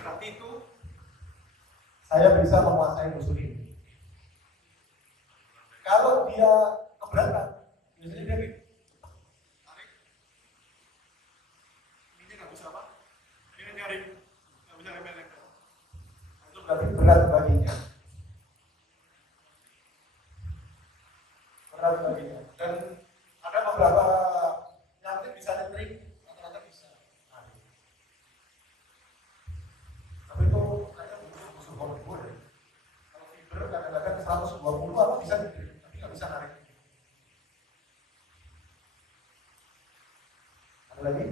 Berarti itu saya bisa menguasai musuh ini. Kalau dia keberatan, biasanya dia tarik. Ini nggak bisa apa? Ini nyari, nggak bisa nempel-nempel. Itu berarti berat baginya. Berat baginya. Dan ada beberapa yang mungkin bisa nyetrik, rata-rata bisa. Tapi itu kayaknya musuh kompor ya. Kalau fiber kadang-kadang 120 apa bisa nyetrik, tapi nggak bisa narik. Ada lagi?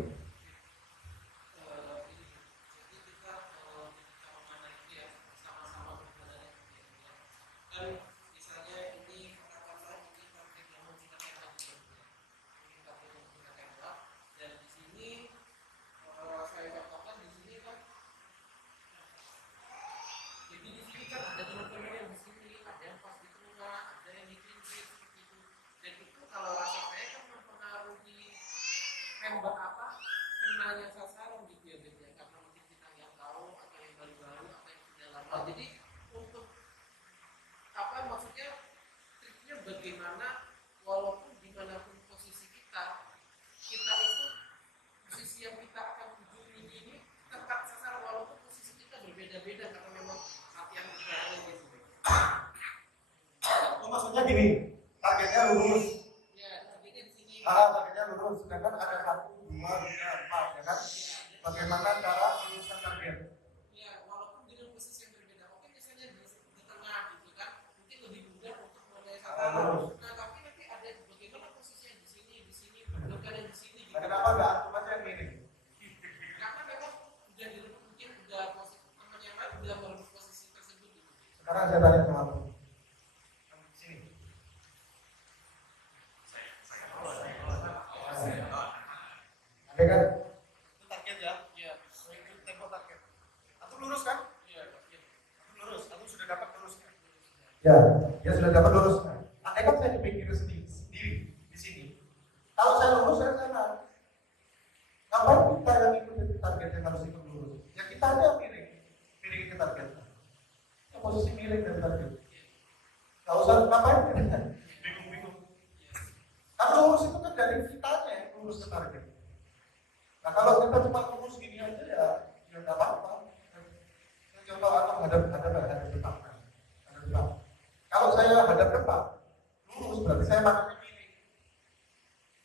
Oh maksudnya gini, targetnya lurus. Ya, targetnya di sini. Targetnya lurus, sedangkan ada 1, 2, 3, 4, ya kan? Bagaimana cara meluruskan target? Ya, walaupun dengan posisi yang berbeda. Oke, misalnya di tengah gitu kan, mungkin lebih mudah untuk mulai Lurus. Nah, tapi nanti ada bagaimana posisinya di sini, bukan di sini. Gitu. Nah, kenapa enggak cuma yang miring? Karena memang udah mungkin udah posisi teman yang lain udah melurus posisi tersebut gitu. Sekarang saya tanya sama kamu. Sini. Ada kan? Itu target ya? Iya. Itu tempo target. Atau lurus kan? Iya. Atau lurus? Atau sudah dapat lurusnya? Ya, dia sudah dapat lurusnya. Andai kan saya dipikir sendiri di sini. Kalau saya lurus, saya sana. Ngapain kita yang ikut target yang harus ikut lurus? Ya kita aja yang miring ke target. Ya, posisi miring dari target. Gak usah ngapain kita bingung-bingung. Kalau lurus itu kan dari kitanya yang lurus ke target. Nah kalau kita cuma lurus gini aja ya nggak apa-apa. Contoh atau hadap depan. Kalau saya hadap depan, lurus berarti saya matanya miring.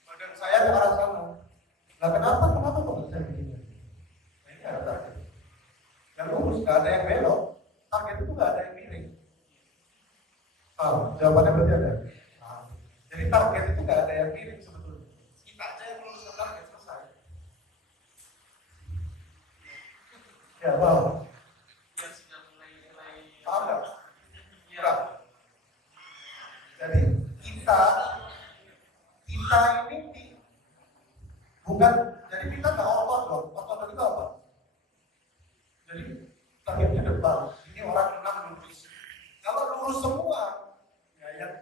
Badan saya ke arah sana. Nah kenapa kok saya begini? Nah ini ada target. Yang lurus nggak ada yang belok. Target itu nggak ada yang miring. Jawabannya berarti ada. Jadi target itu nggak ada yang miring sebetulnya. Kita aja yang lurus ke target selesai. Ya, wow. Ya sudah mulai. Paham nggak? Ya. Jadi kita ini bukan, jadi kita nggak otot dong. Otot itu apa? Jadi targetnya depan. Ini orang 6 lurus. Kalau lurus semua, ya yang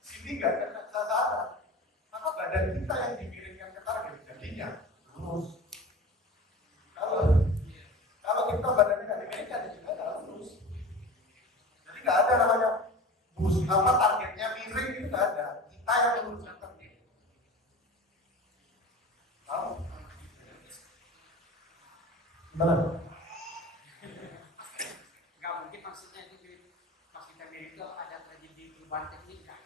sini nggak ada ke sana. Maka badan kita yang dimiringkan ke target jadinya lurus. Kalau kita badannya nggak dimiringkan, ya juga nggak lurus. Jadi nggak ada namanya lurus apa targetnya miring itu nggak ada. Kita yang luruskan target. Tahu? Gimana? Nggak mungkin maksudnya itu pas kita mirip itu ada terjadi perubahan teknik kan?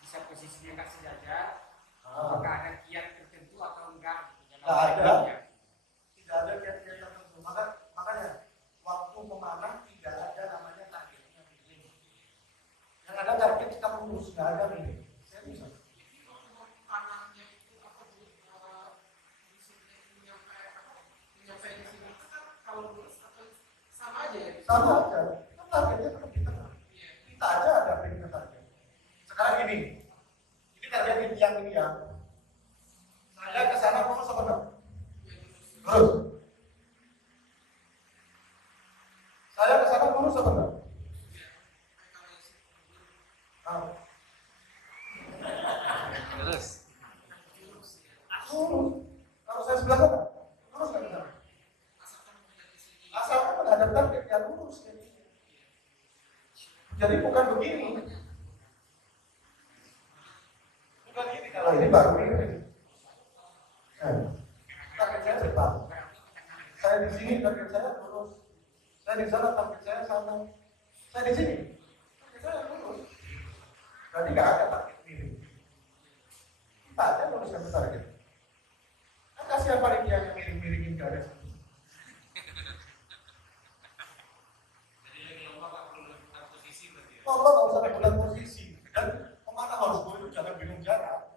Bisa posisinya nggak sejajar, apakah ada kiat tertentu atau enggak? Nggak ada. Tidak ada kiat-kiat tertentu. Makanya waktu memanah tidak ada namanya targetnya miring. Yang ada target kita lurus, nggak ada miring. Saya bisa. Jadi waktu panahnya itu apa tuh di sini nyampe di sini itu kan kalau lurus atau sama aja ya? Sama aja. Kan targetnya tetap di tengah. Kita aja ada miring ke target. Sekarang ini target yang ini ya. Saya ke sana lurus apa enggak? Lurus. Saya ke sana lurus apa enggak? Terus. Lurus. Kalau saya sebelah sana, lurus nggak ke sana? Asalkan menghadap target ya lurus. Jadi bukan begini. Bukan gini, kalau ini baru ini. Target saya depan. Saya di sini target saya lurus. Saya di sana target saya sana. Saya di sini target saya lurus. Berarti nggak ada target miring. Kita aja luruskan target. Kan kasihan panitia yang miring-miringin nggak ada. Allah nggak usah rebutan posisi dan kemana harus gue itu jangan bingung jarak.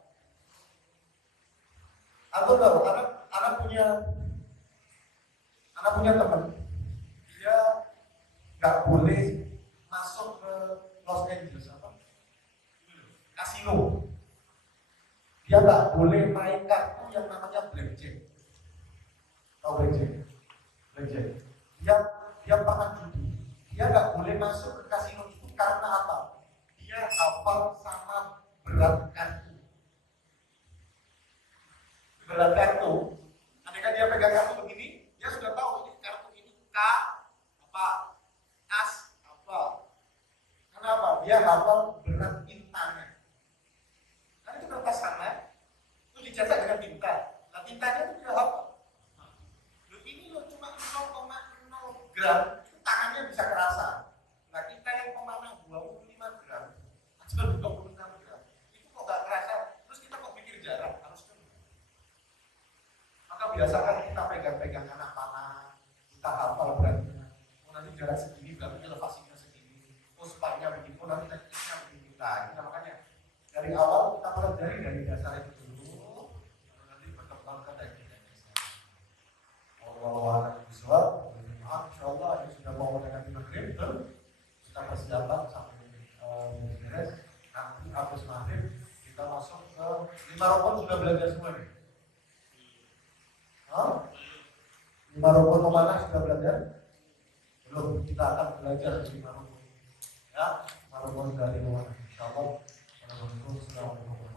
Atau tahu anak punya teman, dia nggak boleh masuk ke Los Angeles kasino. Dia nggak boleh main kartu yang namanya blackjack. Tahu blackjack? Blackjack. Dia paham judi. Dia nggak boleh masuk ke kasino itu karena apa? Dia hafal sama berat kartu. Berat kartu. Andaikan dia pegang kartu begini, dia sudah tahu ini kartu ini K apa, As apa. Kenapa? Dia hafal berat tintanya. Kan itu kertas sama, itu dicetak dengan tinta. Nah tintanya itu dia hafal. Loh ini loh cuma 0,0 gram, tangannya bisa keras. jarak segini berarti elevasinya segini. Oh spike-nya begitu, nanti tekniknya begitu. Nah, itu makanya dari awal kita pelajari dari dasar itu dulu, nanti berkembang ke teknik-teknik. Allah visual, maaf, insyaallah ini sudah mau mendekati maghrib dan kita persiapan sampai beres. Nanti habis maghrib kita masuk ke 5 rukun. Sudah belajar semua nih? 5 rukun memanah sudah belajar? Belum, kita akan belajar 5 rukun. Ya, 5 rukun dari memanah. Insyaallah. Assalamualaikum warahmatullahi wabarakatuh.